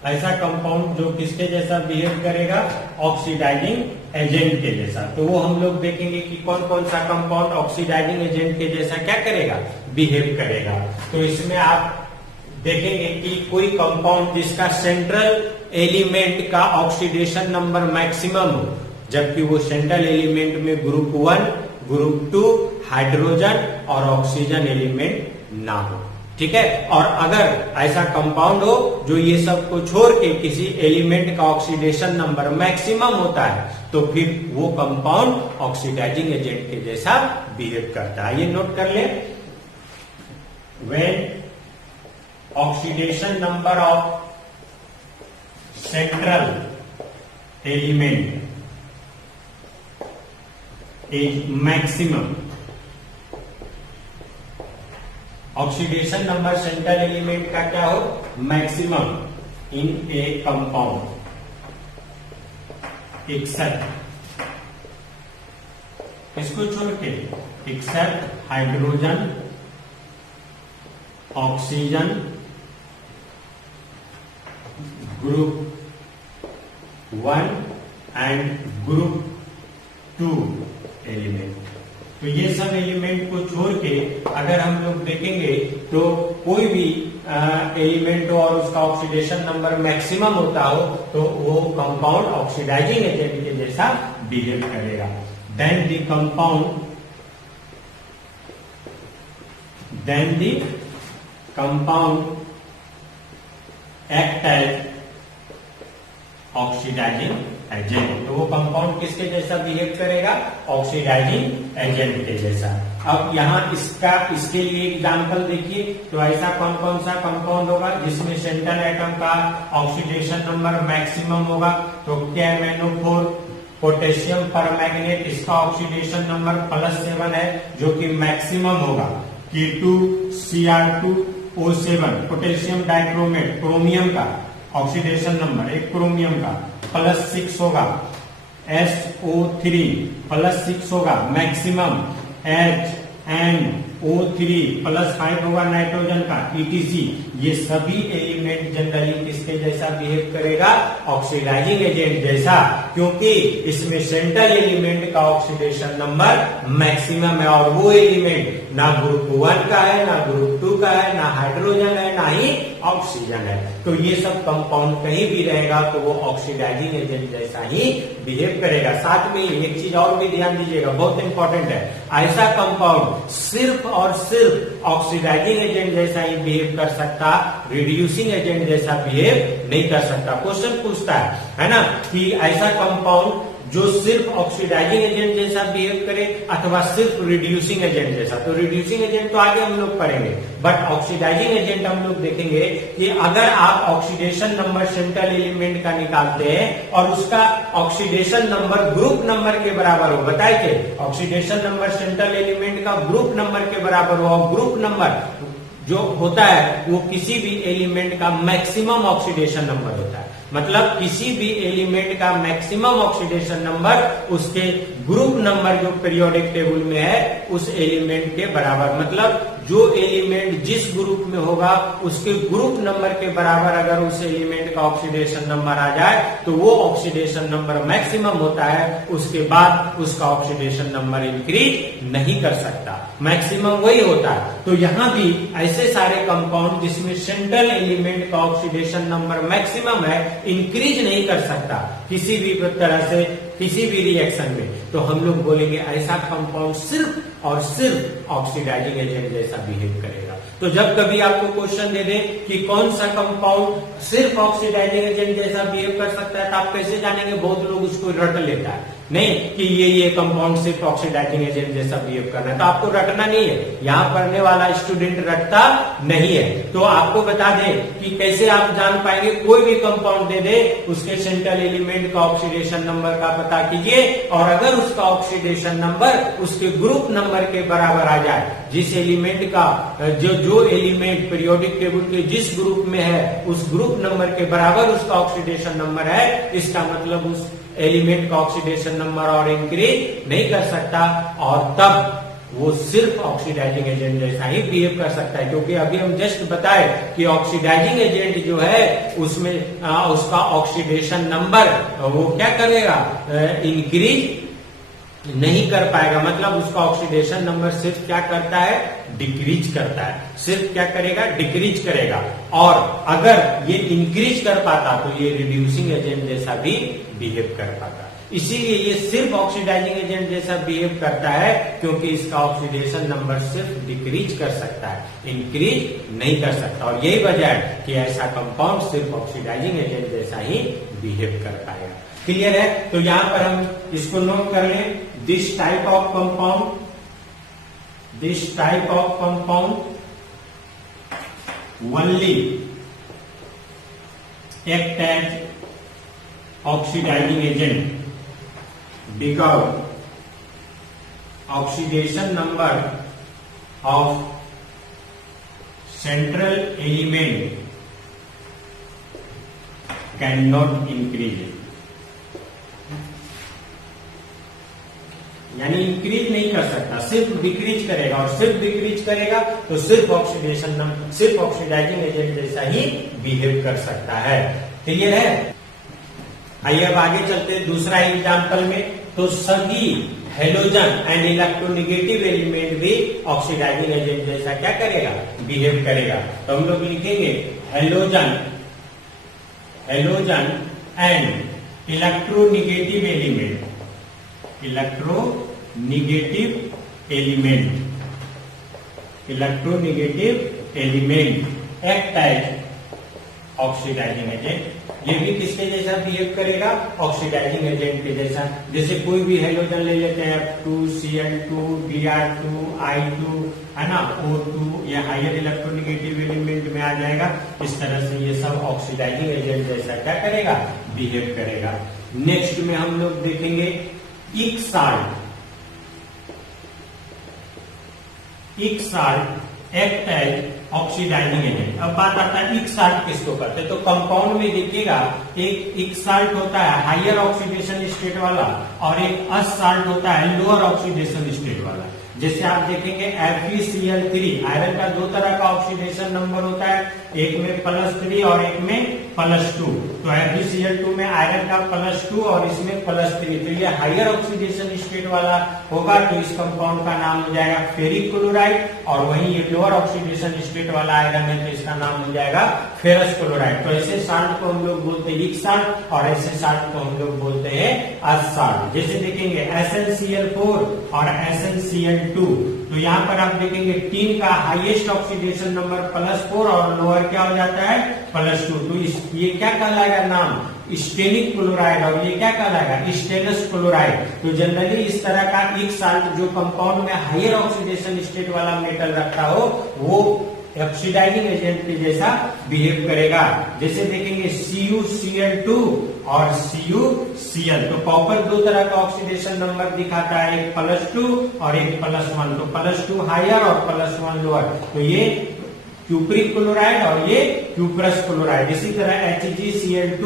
ऐसा कंपाउंड जो किसके जैसा बिहेव करेगा, ऑक्सीडाइजिंग एजेंट के जैसा। तो वो हम लोग देखेंगे कि कौन कौन सा कंपाउंड ऑक्सीडाइजिंग एजेंट के जैसा क्या करेगा, बिहेव करेगा। तो इसमें आप देखेंगे कि कोई कंपाउंड जिसका सेंट्रल एलिमेंट का ऑक्सीडेशन नंबर मैक्सिमम हो, जबकि वो सेंट्रल एलिमेंट में ग्रुप 1, ग्रुप 2, हाइड्रोजन और ऑक्सीजन एलिमेंट ना हो। ठीक है। और अगर ऐसा कंपाउंड हो जो ये सब को छोड़ के किसी एलिमेंट का ऑक्सीडेशन नंबर मैक्सिमम होता है, तो फिर वो कंपाउंड ऑक्सीडाइजिंग एजेंट के जैसा बिहेव करता है। ये नोट कर ले, when oxidation number of central element is maximum, oxidation number central element का क्या हो, maximum in a compound except, इसको छोड़ के except hydrogen, oxygen, group 1 and group 2 element. तो ये सब एलिमेंट को छोड़ के अगर हम लोग देखेंगे तो कोई भी एलिमेंट हो और उसका ऑक्सीडेशन नंबर मैक्सिमम होता हो तो वो कंपाउंड ऑक्सीडाइजिंग एजेंट के जैसा बिहेव करेगा। Then the compound act as oxidizing agent. तो वो कंपाउंड किसके जैसा बिहेव करेगा, ऑक्सीडाइजिंग एजेंट के जैसा। अब यहाँ इसके लिए एग्जांपल देखिए, तो ऐसा कौन कौन सा कंपाउंड होगा जिसमें सेंट्रल एटम का ऑक्सीडेशन नंबर मैक्सिमम होगा। तो KMnO4, पोटेशियम परमैंगनेट, इसका ऑक्सीडेशन नंबर +7 है जो कि मैक्सिमम होगा। K2Cr2O7, पोटेशियम डाइक्रोमेट, क्रोमियम का ऑक्सीडेशन नंबर, एक क्रोमियम का +6 होगा। SO3 +6 होगा मैक्सिमम। HNO3 +5 होगा नाइट्रोजन का, ETC। ये सभी एलिमेंट जनरली किसके जैसा बिहेव करेगा, ऑक्सीडाइजिंग एजेंट जैसा, क्योंकि इसमें सेंट्रल एलिमेंट का ऑक्सीडेशन नंबर मैक्सिमम है और वो एलिमेंट ना ग्रुप 1 का है, ना ग्रुप 2 का है, ना हाइड्रोजन है, ना ही ऑक्सीजन है। तो ये सब कंपाउंड कहीं भी रहेगा तो वो ऑक्सीडाइजिंग एजेंट जैसा ही बिहेव करेगा। साथ में एक चीज और भी ध्यान दीजिएगा, बहुत इंपॉर्टेंट है, ऐसा कंपाउंड सिर्फ और सिर्फ ऑक्सीडाइजिंग एजेंट जैसा ही बिहेव कर सकता, रिड्यूसिंग एजेंट जैसा बिहेव नहीं कर सकता। क्वेश्चन पूछता है ना, कि ऐसा कंपाउंड जो सिर्फ ऑक्सीडाइजिंग एजेंट जैसा बिहेव करे अथवा सिर्फ रिड्यूसिंग एजेंट जैसा। तो रिड्यूसिंग एजेंट तो आगे हम लोग पढ़ेंगे, बट ऑक्सीडाइजिंग एजेंट हम लोग देखेंगे कि अगर आप ऑक्सीडेशन नंबर सेंट्रल एलिमेंट का निकालते हैं और उसका ऑक्सीडेशन नंबर ग्रुप नंबर के बराबर हो, बताए थे ऑक्सीडेशन नंबर सेंट्रल एलिमेंट का ग्रुप नंबर के बराबर हो, ग्रुप नंबर जो होता है वो किसी भी एलिमेंट का मैक्सिमम ऑक्सीडेशन नंबर होता है। मतलब किसी भी एलिमेंट का मैक्सिमम ऑक्सीडेशन नंबर उसके ग्रुप नंबर जो पीरियोडिक टेबल में है उस एलिमेंट के बराबर। मतलब जो एलिमेंट जिस ग्रुप में होगा उसके ग्रुप नंबर के बराबर अगर उस एलिमेंट का ऑक्सीडेशन नंबर आ जाए तो वो ऑक्सीडेशन नंबर मैक्सिमम होता है, उसके बाद उसका ऑक्सीडेशन नंबर इंक्रीज नहीं कर सकता, मैक्सिमम वही होता है। तो यहां भी ऐसे सारे कंपाउंड जिसमें सेंट्रल एलिमेंट का ऑक्सीडेशन नंबर मैक्सिमम है, इंक्रीज नहीं कर सकता किसी भी तरह से किसी भी रिएक्शन में, तो हम लोग बोलेंगे ऐसा कंपाउंड सिर्फ और सिर्फ ऑक्सीडाइजिंग एजेंट जैसा बिहेव करेगा। तो जब कभी आपको क्वेश्चन दे दे कि कौन सा कंपाउंड सिर्फ ऑक्सीडाइजिंग एजेंट जैसा बिहेव कर सकता है, तो आप कैसे जानेंगे? बहुत लोग उसको रट लेता है, नहीं कि ये कंपाउंड सिर्फ ऑक्सीडाइजिंग एजेंट जैसा बिहेव कर रहा है, तो आपको रटना नहीं है। यहाँ पढ़ने वाला स्टूडेंट रटता नहीं है, तो आपको बता दें कि कैसे आप जान पाएंगे। कोई भी कंपाउंड दे दे, उसके सेंट्रल एलिमेंट का ऑक्सीडेशन नंबर का पता कीजिए, और अगर उसका ऑक्सीडेशन नंबर उसके ग्रुप नंबर के बराबर आ जाए, जिस एलिमेंट का जो एलिमेंट पीरियोडिक टेबल के जिस ग्रुप में है उस ग्रुप नंबर के बराबर उसका ऑक्सीडेशन नंबर है, इसका मतलब उस एलिमेंट का ऑक्सीडेशन नंबर और इंक्रीज नहीं कर सकता, और तब वो सिर्फ ऑक्सीडाइजिंग एजेंट जैसा ही बिहेव कर सकता है। क्योंकि अभी हम जस्ट बताए कि ऑक्सीडाइजिंग एजेंट जो है उसमें उसका ऑक्सीडेशन नंबर वो क्या करेगा? इंक्रीज नहीं कर पाएगा, मतलब उसका ऑक्सीडेशन नंबर सिर्फ क्या करता है? डिक्रीज करता है, सिर्फ क्या करेगा? डिक्रीज करेगा। और अगर ये इंक्रीज कर पाता तो ये रिड्यूसिंग एजेंट जैसा भी बिहेव कर पाता। इसीलिए ये सिर्फ ऑक्सीडाइजिंग एजेंट जैसा बिहेव करता है, क्योंकि इसका ऑक्सीडेशन नंबर सिर्फ डिक्रीज कर सकता है, इंक्रीज नहीं कर सकता। और यही वजह है कि ऐसा कंपाउंड सिर्फ ऑक्सीडाइजिंग एजेंट जैसा ही बिहेव कर पाएगा। क्लियर है? तो यहां पर हम इसको नोट कर लें, this type of compound only act as oxidizing agent because oxidation number of central element cannot increase, यानी इंक्रीज नहीं कर सकता, सिर्फ डिक्रीज करेगा, और सिर्फ डिक्रीज करेगा तो सिर्फ ऑक्सीडाइजिंग एजेंट जैसा ही बिहेव कर सकता है। क्लियर है? आइए अब आगे चलते हैं दूसरा एग्जाम्पल में। तो सभी हेलोजन एंड इलेक्ट्रोनेगेटिव एलिमेंट भी ऑक्सीडाइजिंग एजेंट जैसा क्या करेगा? बिहेव करेगा। तो हम लोग लिखेंगे halogen and electronegative element act as oxidizing agent. ये भी किसके जैसा बिहेव करेगा? ऑक्सीडाइजिंग एजेंट के जैसा। जैसे कोई भी हेलोजन ले लेते हैं, F2Cl2 Br2 I2 है ना, O2, ये हायर इलेक्ट्रोनेगेटिव एलिमेंट में आ जाएगा। इस तरह से ये सब ऑक्सीडाइजिंग एजेंट जैसा क्या करेगा? बिहेव करेगा। नेक्स्ट में हम लोग देखेंगे इक्साल्ट एक्ट एज ऑक्सीडाइजिंग एजेंट। अब बात आता है इक्साल्ट किसको करते हैं? तो कंपाउंड में देखिएगा, एक इक्साल्ट होता है हायर ऑक्सीडेशन स्टेट वाला, और एक असाल्ट होता है लोअर ऑक्सीडेशन स्टेट वाला। जैसे आप देखेंगे FeCl3, आयरन का दो तरह का ऑक्सीडेशन नंबर होता है, एक में +3 और एक में +2। तो FeCl2 में आयरन का +2 और इसमें +3, तो ये हायर ऑक्सीडेशन स्टेट वाला होगा। तो इस कंपाउंड का नाम हो जाएगा फेरिक क्लोराइड, और वहीं ये लोअर ऑक्सीडेशन स्टेट वाला आयरन है तो इसका नाम हो जाएगा फेरस क्लोराइड। तो ऐसे साल्ट को हम लोग बोलते हैं इक्साल्ट, और ऐसे साल्ट को हम लोग बोलते हैं असाल्ट। जैसे देखेंगे SnCl4 और SnCl2, तो यहाँ पर आप देखेंगे तीन का हाईएस्ट ऑक्सीडेशन नंबर +4 और लोअर क्या हो जाता है? +2। तो ये क्या कहलाएगा नाम? स्टेनिक क्लोराइड, और ये क्या कहलाएगा? Stannous chloride. तो जनरली इस तरह का एक साल्ट जो कंपाउंड में हायर ऑक्सीडेशन स्टेट वाला मेटल रखता हो वो ऑक्सीडाइजिंग एजेंट के जैसा बिहेव करेगा। जैसे देखेंगे CuCl2 और CuCl, तो कॉपर दो तरह का ऑक्सीडेशन नंबर दिखाता है, एक +2 और एक +1। तो +2 हायर और +1 लोअर। तो ये क्यूप्रिक क्लोराइड और ये क्यूप्रस क्लोराइड। इसी तरह HgCl2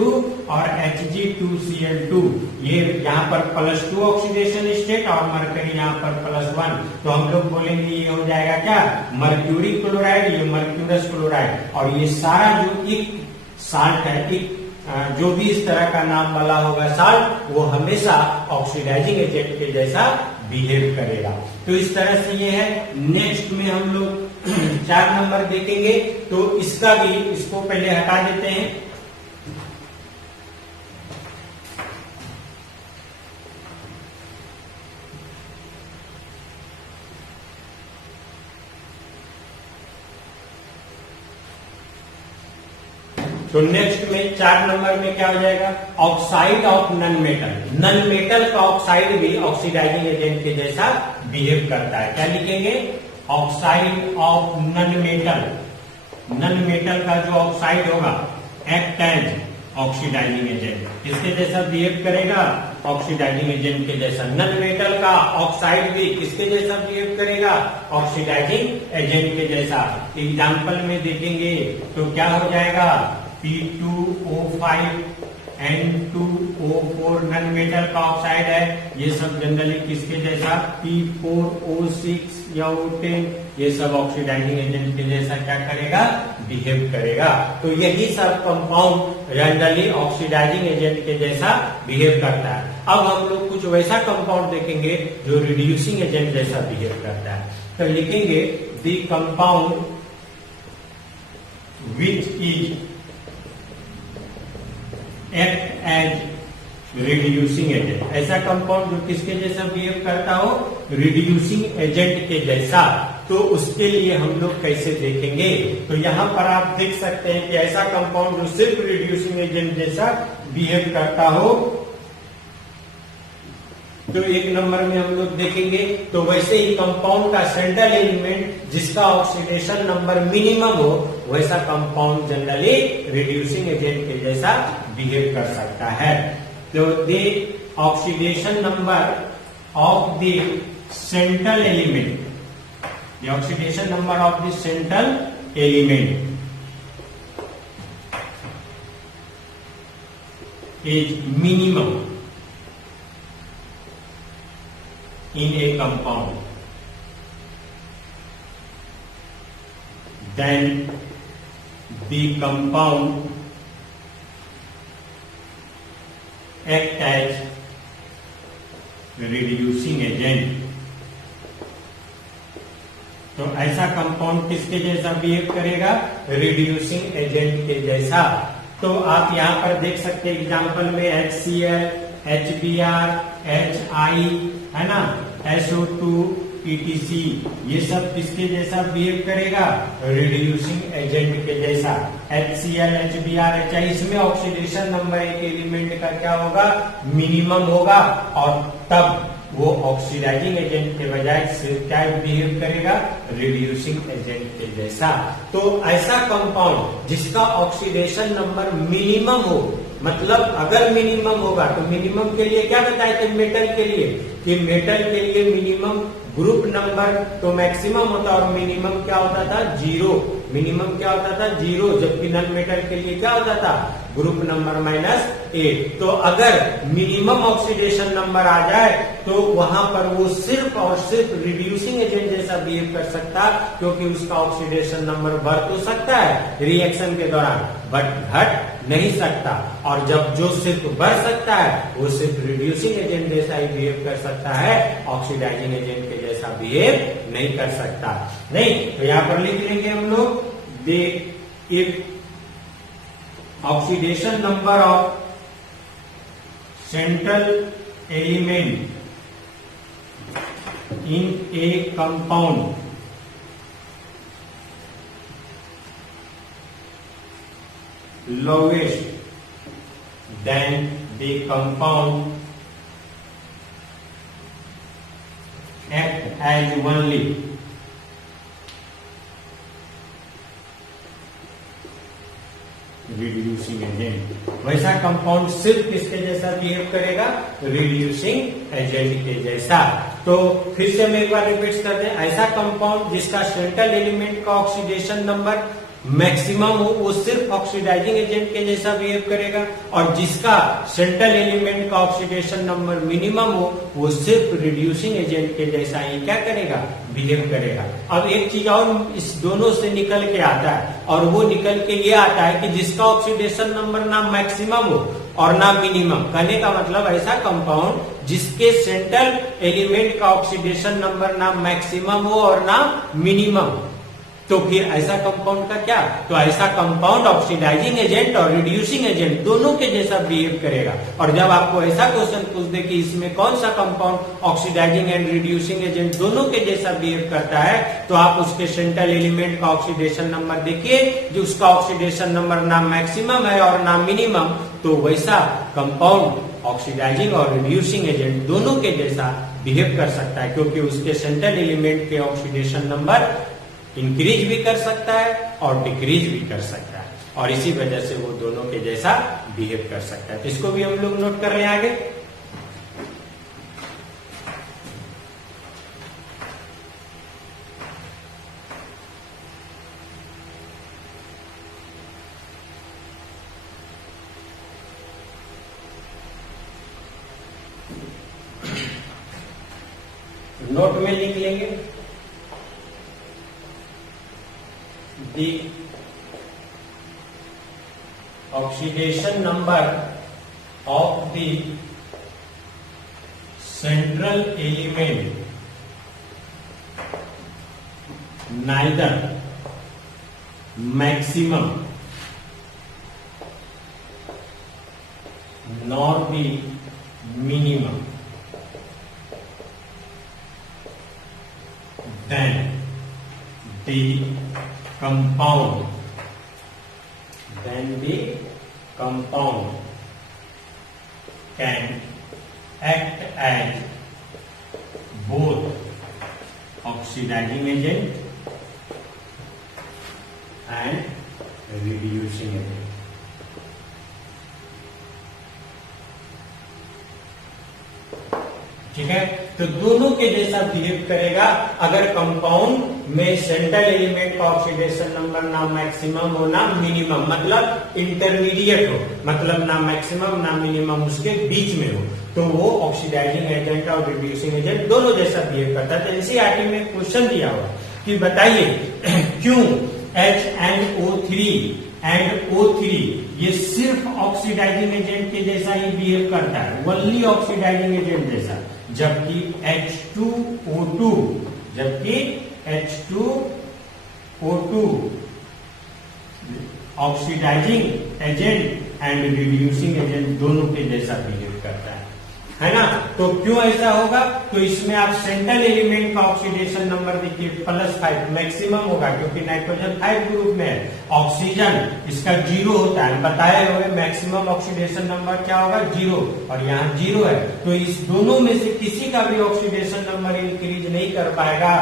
और Hg2Cl2, ये यहाँ पर +2 ऑक्सीडेशन स्टेट और मरकरी यहाँ पर +1, तो हम लोग बोलेंगे ये हो जाएगा क्या, मर्क्यूरी क्लोराइड, ये मर्क्यूरस क्लोराइड। और ये सारा जो एक साल्ट है, जो भी इस तरह का नाम वाला होगा साल्ट, वो हमेशा ऑक्सीडाइजिंग एजेंट के जैसा बिहेव करेगा। तो इस तरह से ये है। नेक्स्ट में हम लोग 4 नंबर देखेंगे, तो इसका भी, इसको पहले हटा देते हैं। तो नेक्स्ट में 4 नंबर में क्या हो जाएगा, oxide of non metal. Non metal का ऑक्साइड भी ऑक्सीडाइजिंग एजेंट के जैसा बिहेव करता है। क्या लिखेंगे, oxide of non metal. Non metal का जो ऑक्साइड होगा एक्ट एज ऑक्सीडाइजिंग एजेंट, किसके जैसा बिहेव करेगा, ऑक्सीडाइजिंग एजेंट के जैसा। नन मेटल का ऑक्साइड भी किसके जैसा बिहेव करेगा, ऑक्सीडाइजिंग एजेंट के जैसा। एग्जाम्पल में देखेंगे तो क्या हो जाएगा, P2O5 N2O4 नन मेटल का ऑक्साइड है। ये सब जनरली किसके जैसा, P4O6 या O10, ये सब ऑक्सीडाइजिंग एजेंट के जैसा क्या करेगा, बिहेव करेगा। तो यही सब कंपाउंड जनरली ऑक्सीडाइजिंग एजेंट के जैसा बिहेव करता है। अब हम लोग कुछ वैसा कंपाउंड देखेंगे जो रिड्यूसिंग एजेंट जैसा बिहेव करता है। तो लिखेंगे the compound which is act as reducing agent. ऐसा कंपाउंड जो किसके जैसा बिहेव करता हो, रिड्यूसिंग एजेंट के जैसा। तो उसके लिए हम लोग कैसे देखेंगे, तो यहां पर आप देख सकते हैं कि ऐसा कंपाउंड जो सिर्फ रिड्यूसिंग एजेंट जैसा बिहेव करता हो, तो 1 नंबर में हम लोग देखेंगे। तो वैसे ही कंपाउंड का सेंट्रल एलिमेंट जिसका ऑक्सीडेशन नंबर मिनिमम हो, वैसा कंपाउंड जनरली रिड्यूसिंग एजेंट के जैसा बिहेव कर सकता है। तो the oxidation number of the central element, the oxidation number of the central element is minimum in a compound, then the compound act as reducing agent। तो ऐसा compound किसके जैसा बिहेव करेगा, रिड्यूसिंग एजेंट के जैसा। तो आप यहां पर देख सकते हैं एग्जांपल में HCl, HBr, HI है ना, SO2, ETC, ये सब किसके जैसा बिहेव करेगा, रिड्यूसिंग एजेंट के जैसा। HCl, HBr, HI, इसमें ऑक्सीडेशन नंबर एक एलिमेंट का क्या होगा, मिनिमम होगा, और तब वो ऑक्सीडाइजिंग एजेंट के बजाय क्या बिहेव करेगा, रिड्यूसिंग एजेंट के जैसा। तो ऐसा कंपाउंड जिसका ऑक्सीडेशन नंबर मिनिमम हो, मतलब अगर मिनिमम होगा तो मिनिमम के लिए क्या बताए थे मेटल के लिए, कि मेटल के लिए मिनिमम ग्रुप नंबर तो मैक्सिमम होता और मिनिमम क्या होता था, 0। मिनिमम क्या होता था, 0, जबकि नन मेटल के लिए क्या होता था, ग्रुप नंबर -8। तो अगर मिनिमम ऑक्सीडेशन नंबर आ जाए तो वहां पर वो सिर्फ और सिर्फ रिड्यूसिंग एजेंट जैसा बिहेव कर सकता, क्योंकि उसका ऑक्सीडेशन नंबर बढ़ तो सकता है रिएक्शन के दौरान, बट घट नहीं सकता। और जब जो सिर्फ बढ़ सकता है वो सिर्फ रिड्यूसिंग एजेंट जैसा ही बिहेव कर सकता है, ऑक्सीडाइजिंग एजेंट के जैसा बिहेव नहीं कर सकता। नहीं तो यहां पर लिख लेंगे हम लोग, they if oxidation number of central element in a compound lowest, then the compound act as only reducing agent. वैसा कंपाउंड सिर्फ किसके जैसा बिहेव करेगा, रिड्यूसिंग एजेंट के जैसा। तो फिर से हम एक बार रिपीट करते हैं, ऐसा कंपाउंड जिसका सेंट्रल एलिमेंट का ऑक्सीडेशन नंबर मैक्सिमम हो वो सिर्फ ऑक्सीडाइजिंग एजेंट के जैसा बिहेव करेगा, और जिसका सेंट्रल एलिमेंट का ऑक्सीडेशन नंबर मिनिमम हो वो सिर्फ रिड्यूसिंग एजेंट के जैसा ही क्या करेगा, बिहेव करेगा। अब एक चीज और इस दोनों से निकल के आता है, और वो निकल के ये आता है कि जिसका ऑक्सीडेशन नंबर ना मैक्सिमम हो और ना मिनिमम। कहने का मतलब ऐसा कंपाउंड जिसके सेंट्रल एलिमेंट का ऑक्सीडेशन नंबर ना मैक्सिमम हो और ना मिनिमम, तो फिर ऐसा कंपाउंड का क्या, तो ऐसा कंपाउंड ऑक्सीडाइजिंग एजेंट और रिड्यूसिंग एजेंट दोनों के जैसा बिहेव करेगा। और जब आपको ऐसा क्वेश्चन पूछ दे कि इसमें कौन सा compound oxidising and reducing agent दोनों के जैसा बिहेव करता है, तो आप उसके सेंट्रल एलिमेंट का ऑक्सीडेशन नंबर देखिए, जो उसका ऑक्सीडेशन नंबर ना मैक्सिमम है और ना मिनिमम, तो वैसा कंपाउंड ऑक्सीडाइजिंग और रिड्यूसिंग एजेंट दोनों के जैसा बिहेव कर सकता है, क्योंकि उसके सेंट्रल एलिमेंट के ऑक्सीडेशन नंबर इंक्रीज भी कर सकता है और डिक्रीज भी कर सकता है, और इसी वजह से वो दोनों के जैसा बिहेव कर सकता है। तो इसको भी हम लोग नोट कर रहे हैं आगे। नोट में लिख लेंगे the oxidation number of the central element neither maximum nor the minimum, then the compound can act as both oxidizing agent and reducing agent। ठीक है, तो दोनों के जैसा बिहेव करेगा अगर कंपाउंड में सेंट्रल एलिमेंट का ऑक्सीडेशन नंबर ना मैक्सिमम हो ना मिनिमम, मतलब इंटरमीडिएट हो, मतलब ना मैक्सिमम ना मिनिमम, उसके बीच में हो, तो वो ऑक्सीडाइजिंग एजेंट और रिड्यूसिंग एजेंट दोनों जैसा बिहेव करता है। तो एनसीईआरटी में क्वेश्चन दिया हुआ कि बताइए क्यों HNO3 एंड O3 ये सिर्फ ऑक्सीडाइजिंग एजेंट के जैसा ही बिहेव करता है, ओनली ऑक्सीडाइजिंग एजेंट जैसा, जबकि H2O2 oxidising agent and reducing agent दोनों के जैसा बिहेव करता है ना। तो क्यों ऐसा होगा, तो इसमें आप सेंट्रल एलिमेंट का ऑक्सीडेशन नंबर देखिए +5 मैक्सिमम होगा, क्योंकि नाइट्रोजन 5 ग्रुप में है, ऑक्सीजन इसका 0 होता है, बताए हुए मैक्सिमम ऑक्सीडेशन नंबर क्या होगा 0, और यहाँ 0 है, तो इस दोनों में से किसी का भी ऑक्सीडेशन नंबर इंक्रीज नहीं कर पाएगा।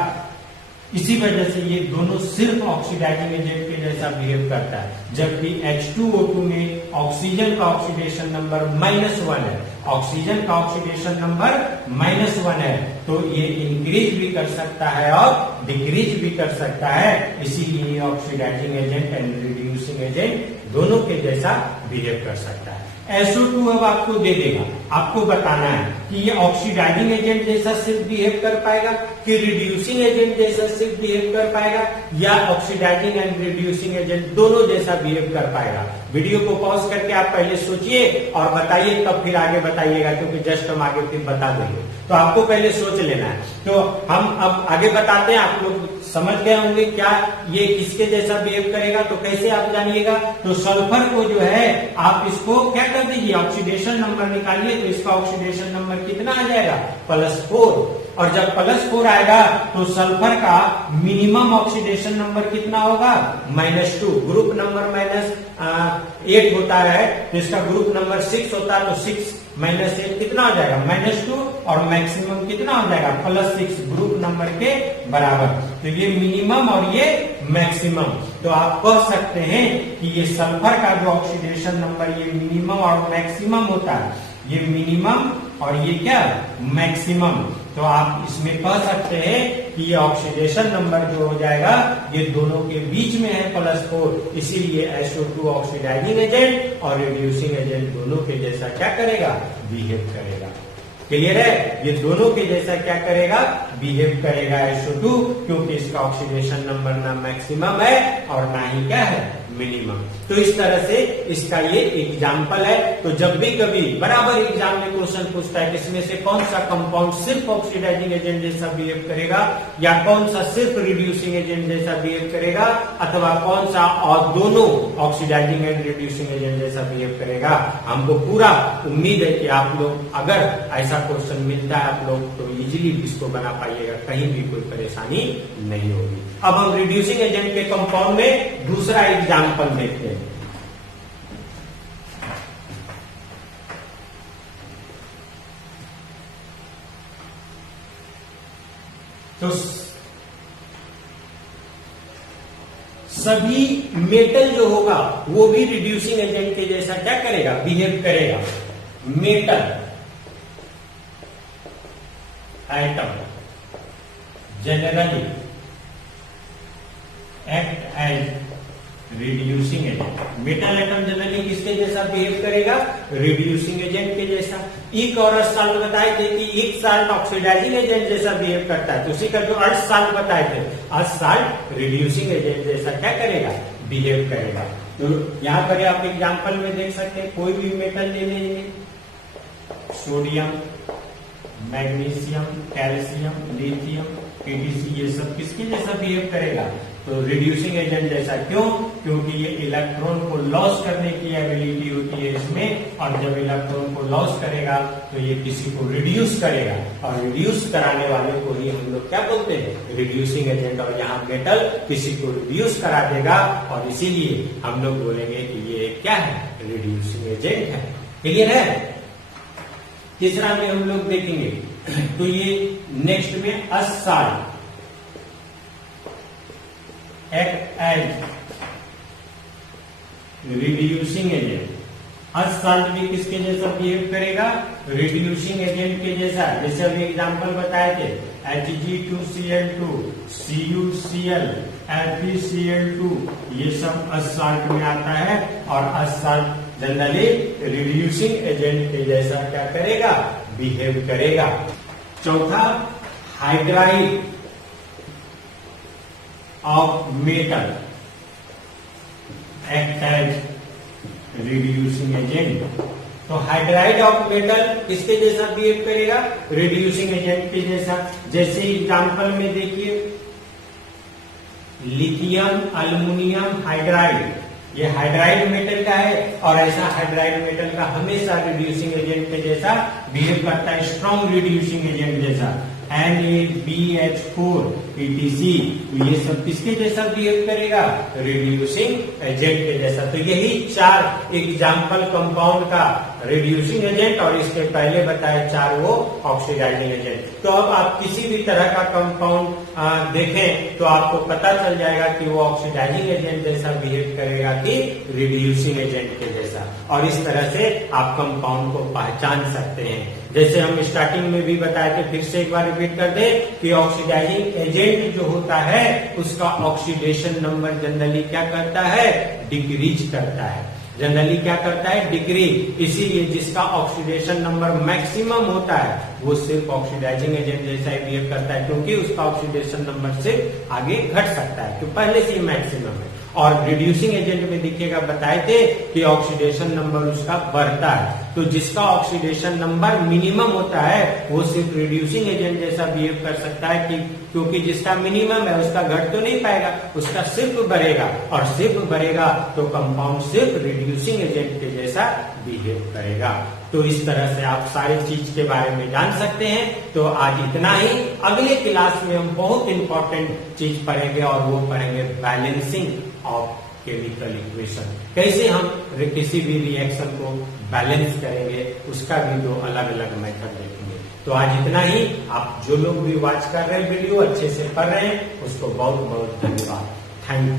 इसी वजह से ये दोनों सिर्फ ऑक्सीडाइजिंग एजेंट के जैसा बिहेव करता है, जबकि H2O2 में ऑक्सीजन का ऑक्सीडेशन नंबर -1 है, ऑक्सीजन का ऑक्सीडेशन नंबर -1 है, तो ये इंक्रीज भी कर सकता है और डिक्रीज भी कर सकता है, इसीलिए oxidising agent and reducing agent दोनों के जैसा बिहेव कर सकता है। SO2 अब आपको दे देगा, आपको बताना है कि ये ऑक्सीडाइजिंग एजेंट जैसा सिर्फ बिहेव कर पाएगा कि रिड्यूसिंग एजेंट जैसा सिर्फ बिहेव कर पाएगा, या ऑक्सीडाइजिंग एंड रिड्यूसिंग एजेंट दोनों जैसा बिहेव कर पाएगा। वीडियो को पॉज करके आप पहले सोचिए और बताइए, तब फिर आगे बताइएगा, क्योंकि जस्ट हम आगे फिर बता देंगे, तो आपको पहले सोच लेना है। तो हम अब आगे बताते हैं, आप लोग समझ गए होंगे क्या ये किसके जैसा बिहेव करेगा, तो कैसे आप जानिएगा, तो सल्फर को जो है आप इसको क्या कर दीजिए, ऑक्सीडेशन नंबर निकालिए, तो इसका ऑक्सीडेशन नंबर कितना आ जाएगा +4, और जब +4 आएगा तो सल्फर का मिनिमम ऑक्सीडेशन नंबर कितना होगा -2, ग्रुप नंबर -8 होता है, तो इसका ग्रुप नंबर 6 होता है, तो 6 -8 कितना हो जाएगा -2, और मैक्सिमम कितना हो जाएगा +6, ग्रुप नंबर के बराबर। तो ये मिनिमम और ये मैक्सिमम, तो आप कह सकते हैं कि ये सल्फर का जो ऑक्सीडेशन नंबर ये मिनिमम और मैक्सिमम होता है, ये मिनिमम और ये क्या मैक्सिमम, तो आप इसमें कह सकते हैं कि ये ऑक्सीडेशन नंबर जो हो जाएगा ये दोनों के बीच में है +4, इसीलिए SO2 ऑक्सीडाइजिंग एजेंट और रिड्यूसिंग एजेंट दोनों के जैसा क्या करेगा, बिहेव करेगा। क्लियर है, ये दोनों के जैसा क्या करेगा, बिहेव करेगा SO2, क्योंकि इसका ऑक्सीडेशन नंबर ना मैक्सिमम है और ना ही क्या है, मिनिमम। तो इस तरह से इसका ये एग्जाम्पल है। तो जब भी कभी बराबर एग्जाम में क्वेश्चन पूछता है कि इसमें से कौन सा कंपाउंड सिर्फ ऑक्सीडाइजिंग एजेंट जैसा बिहेव करेगा या कौन सा सिर्फ रिड्यूसिंग एजेंट जैसा बिहेव करेगा अथवा कौन सा और दोनों ऑक्सीडाइजिंग एंड रिड्यूसिंग एजेंट जैसा बिहेव करेगा, हमको पूरा उम्मीद है कि आप लोग अगर ऐसा क्वेश्चन मिलता है आप लोग तो इजीली इसको बना पाइएगा, कहीं भी कोई परेशानी नहीं होगी। अब हम रिड्यूसिंग एजेंट के कंपाउंड में दूसरा एग्जाम्पल देखते हैं। तो सभी मेटल जो होगा वो भी रिड्यूसिंग एजेंट के जैसा क्या करेगा, बिहेव करेगा। Metal item generally act as reducing agent. Metal item generally किसके जैसा बिहेव करेगा, रिड्यूसिंग एजेंट के जैसा। एक और साल बताए थे कि एक साल्ट ऑक्सीडाइजिंग एजेंट जैसा बिहेव करता है, तो उसी का जो अर्थ साल्ट बताए थे, अर्थ साल्ट रिड्यूसिंग एजेंट जैसा क्या करेगा, बिहेव करेगा। तो यहां पर आप एग्जाम्पल में देख सकते हैं, कोई भी मेटल ले लेंगे, sodium, magnesium, calcium, lithium, PTC, ये सब किसके जैसा बिहेव करेगा, तो रिड्यूसिंग एजेंट जैसा। क्यों, क्योंकि ये इलेक्ट्रॉन को लॉस करने की एबिलिटी होती है इसमें, और जब इलेक्ट्रॉन को लॉस करेगा तो ये किसी को रिड्यूस करेगा, और रिड्यूस कराने वाले को ही हम लोग क्या बोलते हैं, रिड्यूसिंग एजेंट। और यहाँ मेटल किसी को रिड्यूस करा देगा और इसीलिए हम लोग बोलेंगे कि ये क्या है, रिड्यूसिंग एजेंट है। क्लियर है। तीसरा में हम लोग देखेंगे तो ये नेक्स्ट में a salt act as reducing agent. A salt भी किसके जैसा बिहेव करेगा, रिड्यूसिंग एजेंट के जैसा। जैसे अभी एग्जांपल बताए थे, Hg2Cl2, CuCl, FeCl2, ये सब असाल्ट में आता है। और असाल्ट जनरली रिड्यूसिंग एजेंट के जैसा क्या करेगा, बिहेव करेगा। चौथा, hydride of metal act as reducing agent. तो हाइड्राइड ऑफ मेटल किसके जैसा बिहेव करेगा, रिड्यूसिंग एजेंट के जैसा। जैसे एग्जांपल में देखिए, लिथियम अल्युमिनियम हाइड्राइड, ये हाइड्राइड मेटल का है और ऐसा हाइड्राइड मेटल का हमेशा रिड्यूसिंग एजेंट के जैसा बिहेव करता है, स्ट्रॉन्ग रिड्यूसिंग एजेंट जैसा। NaBH4 PTC, ये सब किसके जैसा बिहेव करेगा, रिड्यूसिंग एजेंट के जैसा। तो यही 4 एग्जाम्पल कंपाउंड का रिड्यूसिंग एजेंट और इसके पहले बताए 4 वो ऑक्सीडाइजिंग एजेंट। तो अब आप किसी भी तरह का कंपाउंड देखें तो आपको पता चल जाएगा कि वो ऑक्सीडाइजिंग एजेंट जैसा बिहेव करेगा कि रिड्यूसिंग एजेंट के जैसा। और इस तरह से आप कंपाउंड को पहचान सकते हैं। जैसे हम स्टार्टिंग में भी बताए थे, फिर से एक बार रिपीट कर दें कि ऑक्सीडाइजिंग एजेंट जो होता है उसका ऑक्सीडेशन नंबर जनरली क्या करता है, डिक्रीज करता है। जनरली क्या करता है, डिक्रीज। इसीलिए जिसका ऑक्सीडेशन नंबर मैक्सिमम होता है वो सिर्फ ऑक्सीडाइजिंग एजेंट जैसा ही बिहेव करता है, क्योंकि उसका ऑक्सीडेशन नंबर से आगे घट सकता है, तो पहले से ही मैक्सिमम है। और रिड्यूसिंग एजेंट में देखिएगा बताए थे कि ऑक्सीडेशन नंबर उसका बढ़ता है। तो जिसका ऑक्सीडेशन नंबर मिनिमम होता है वो सिर्फ रिड्यूसिंग एजेंट जैसा बिहेव कर सकता है, कि क्योंकि जिसका मिनिमम है उसका घट तो नहीं पाएगा, उसका सिर्फ बढ़ेगा, और सिर्फ बढ़ेगा तो कंपाउंड सिर्फ रिड्यूसिंग एजेंट के जैसा बिहेव करेगा। तो इस तरह से आप सारी चीज के बारे में जान सकते हैं। तो आज इतना ही। अगले क्लास में हम बहुत इंपॉर्टेंट चीज पढ़ेंगे और वो पढ़ेंगे बैलेंसिंग ऑफ केमिकल इक्वेशन। कैसे हम किसी भी रिएक्शन को बैलेंस करेंगे, उसका भी 2 अलग अलग मेथड देखेंगे। तो आज इतना ही। आप जो लोग भी वॉच कर रहे हैं वीडियो, अच्छे से पढ़ रहे हैं, उसको बहुत बहुत धन्यवाद। Thank you.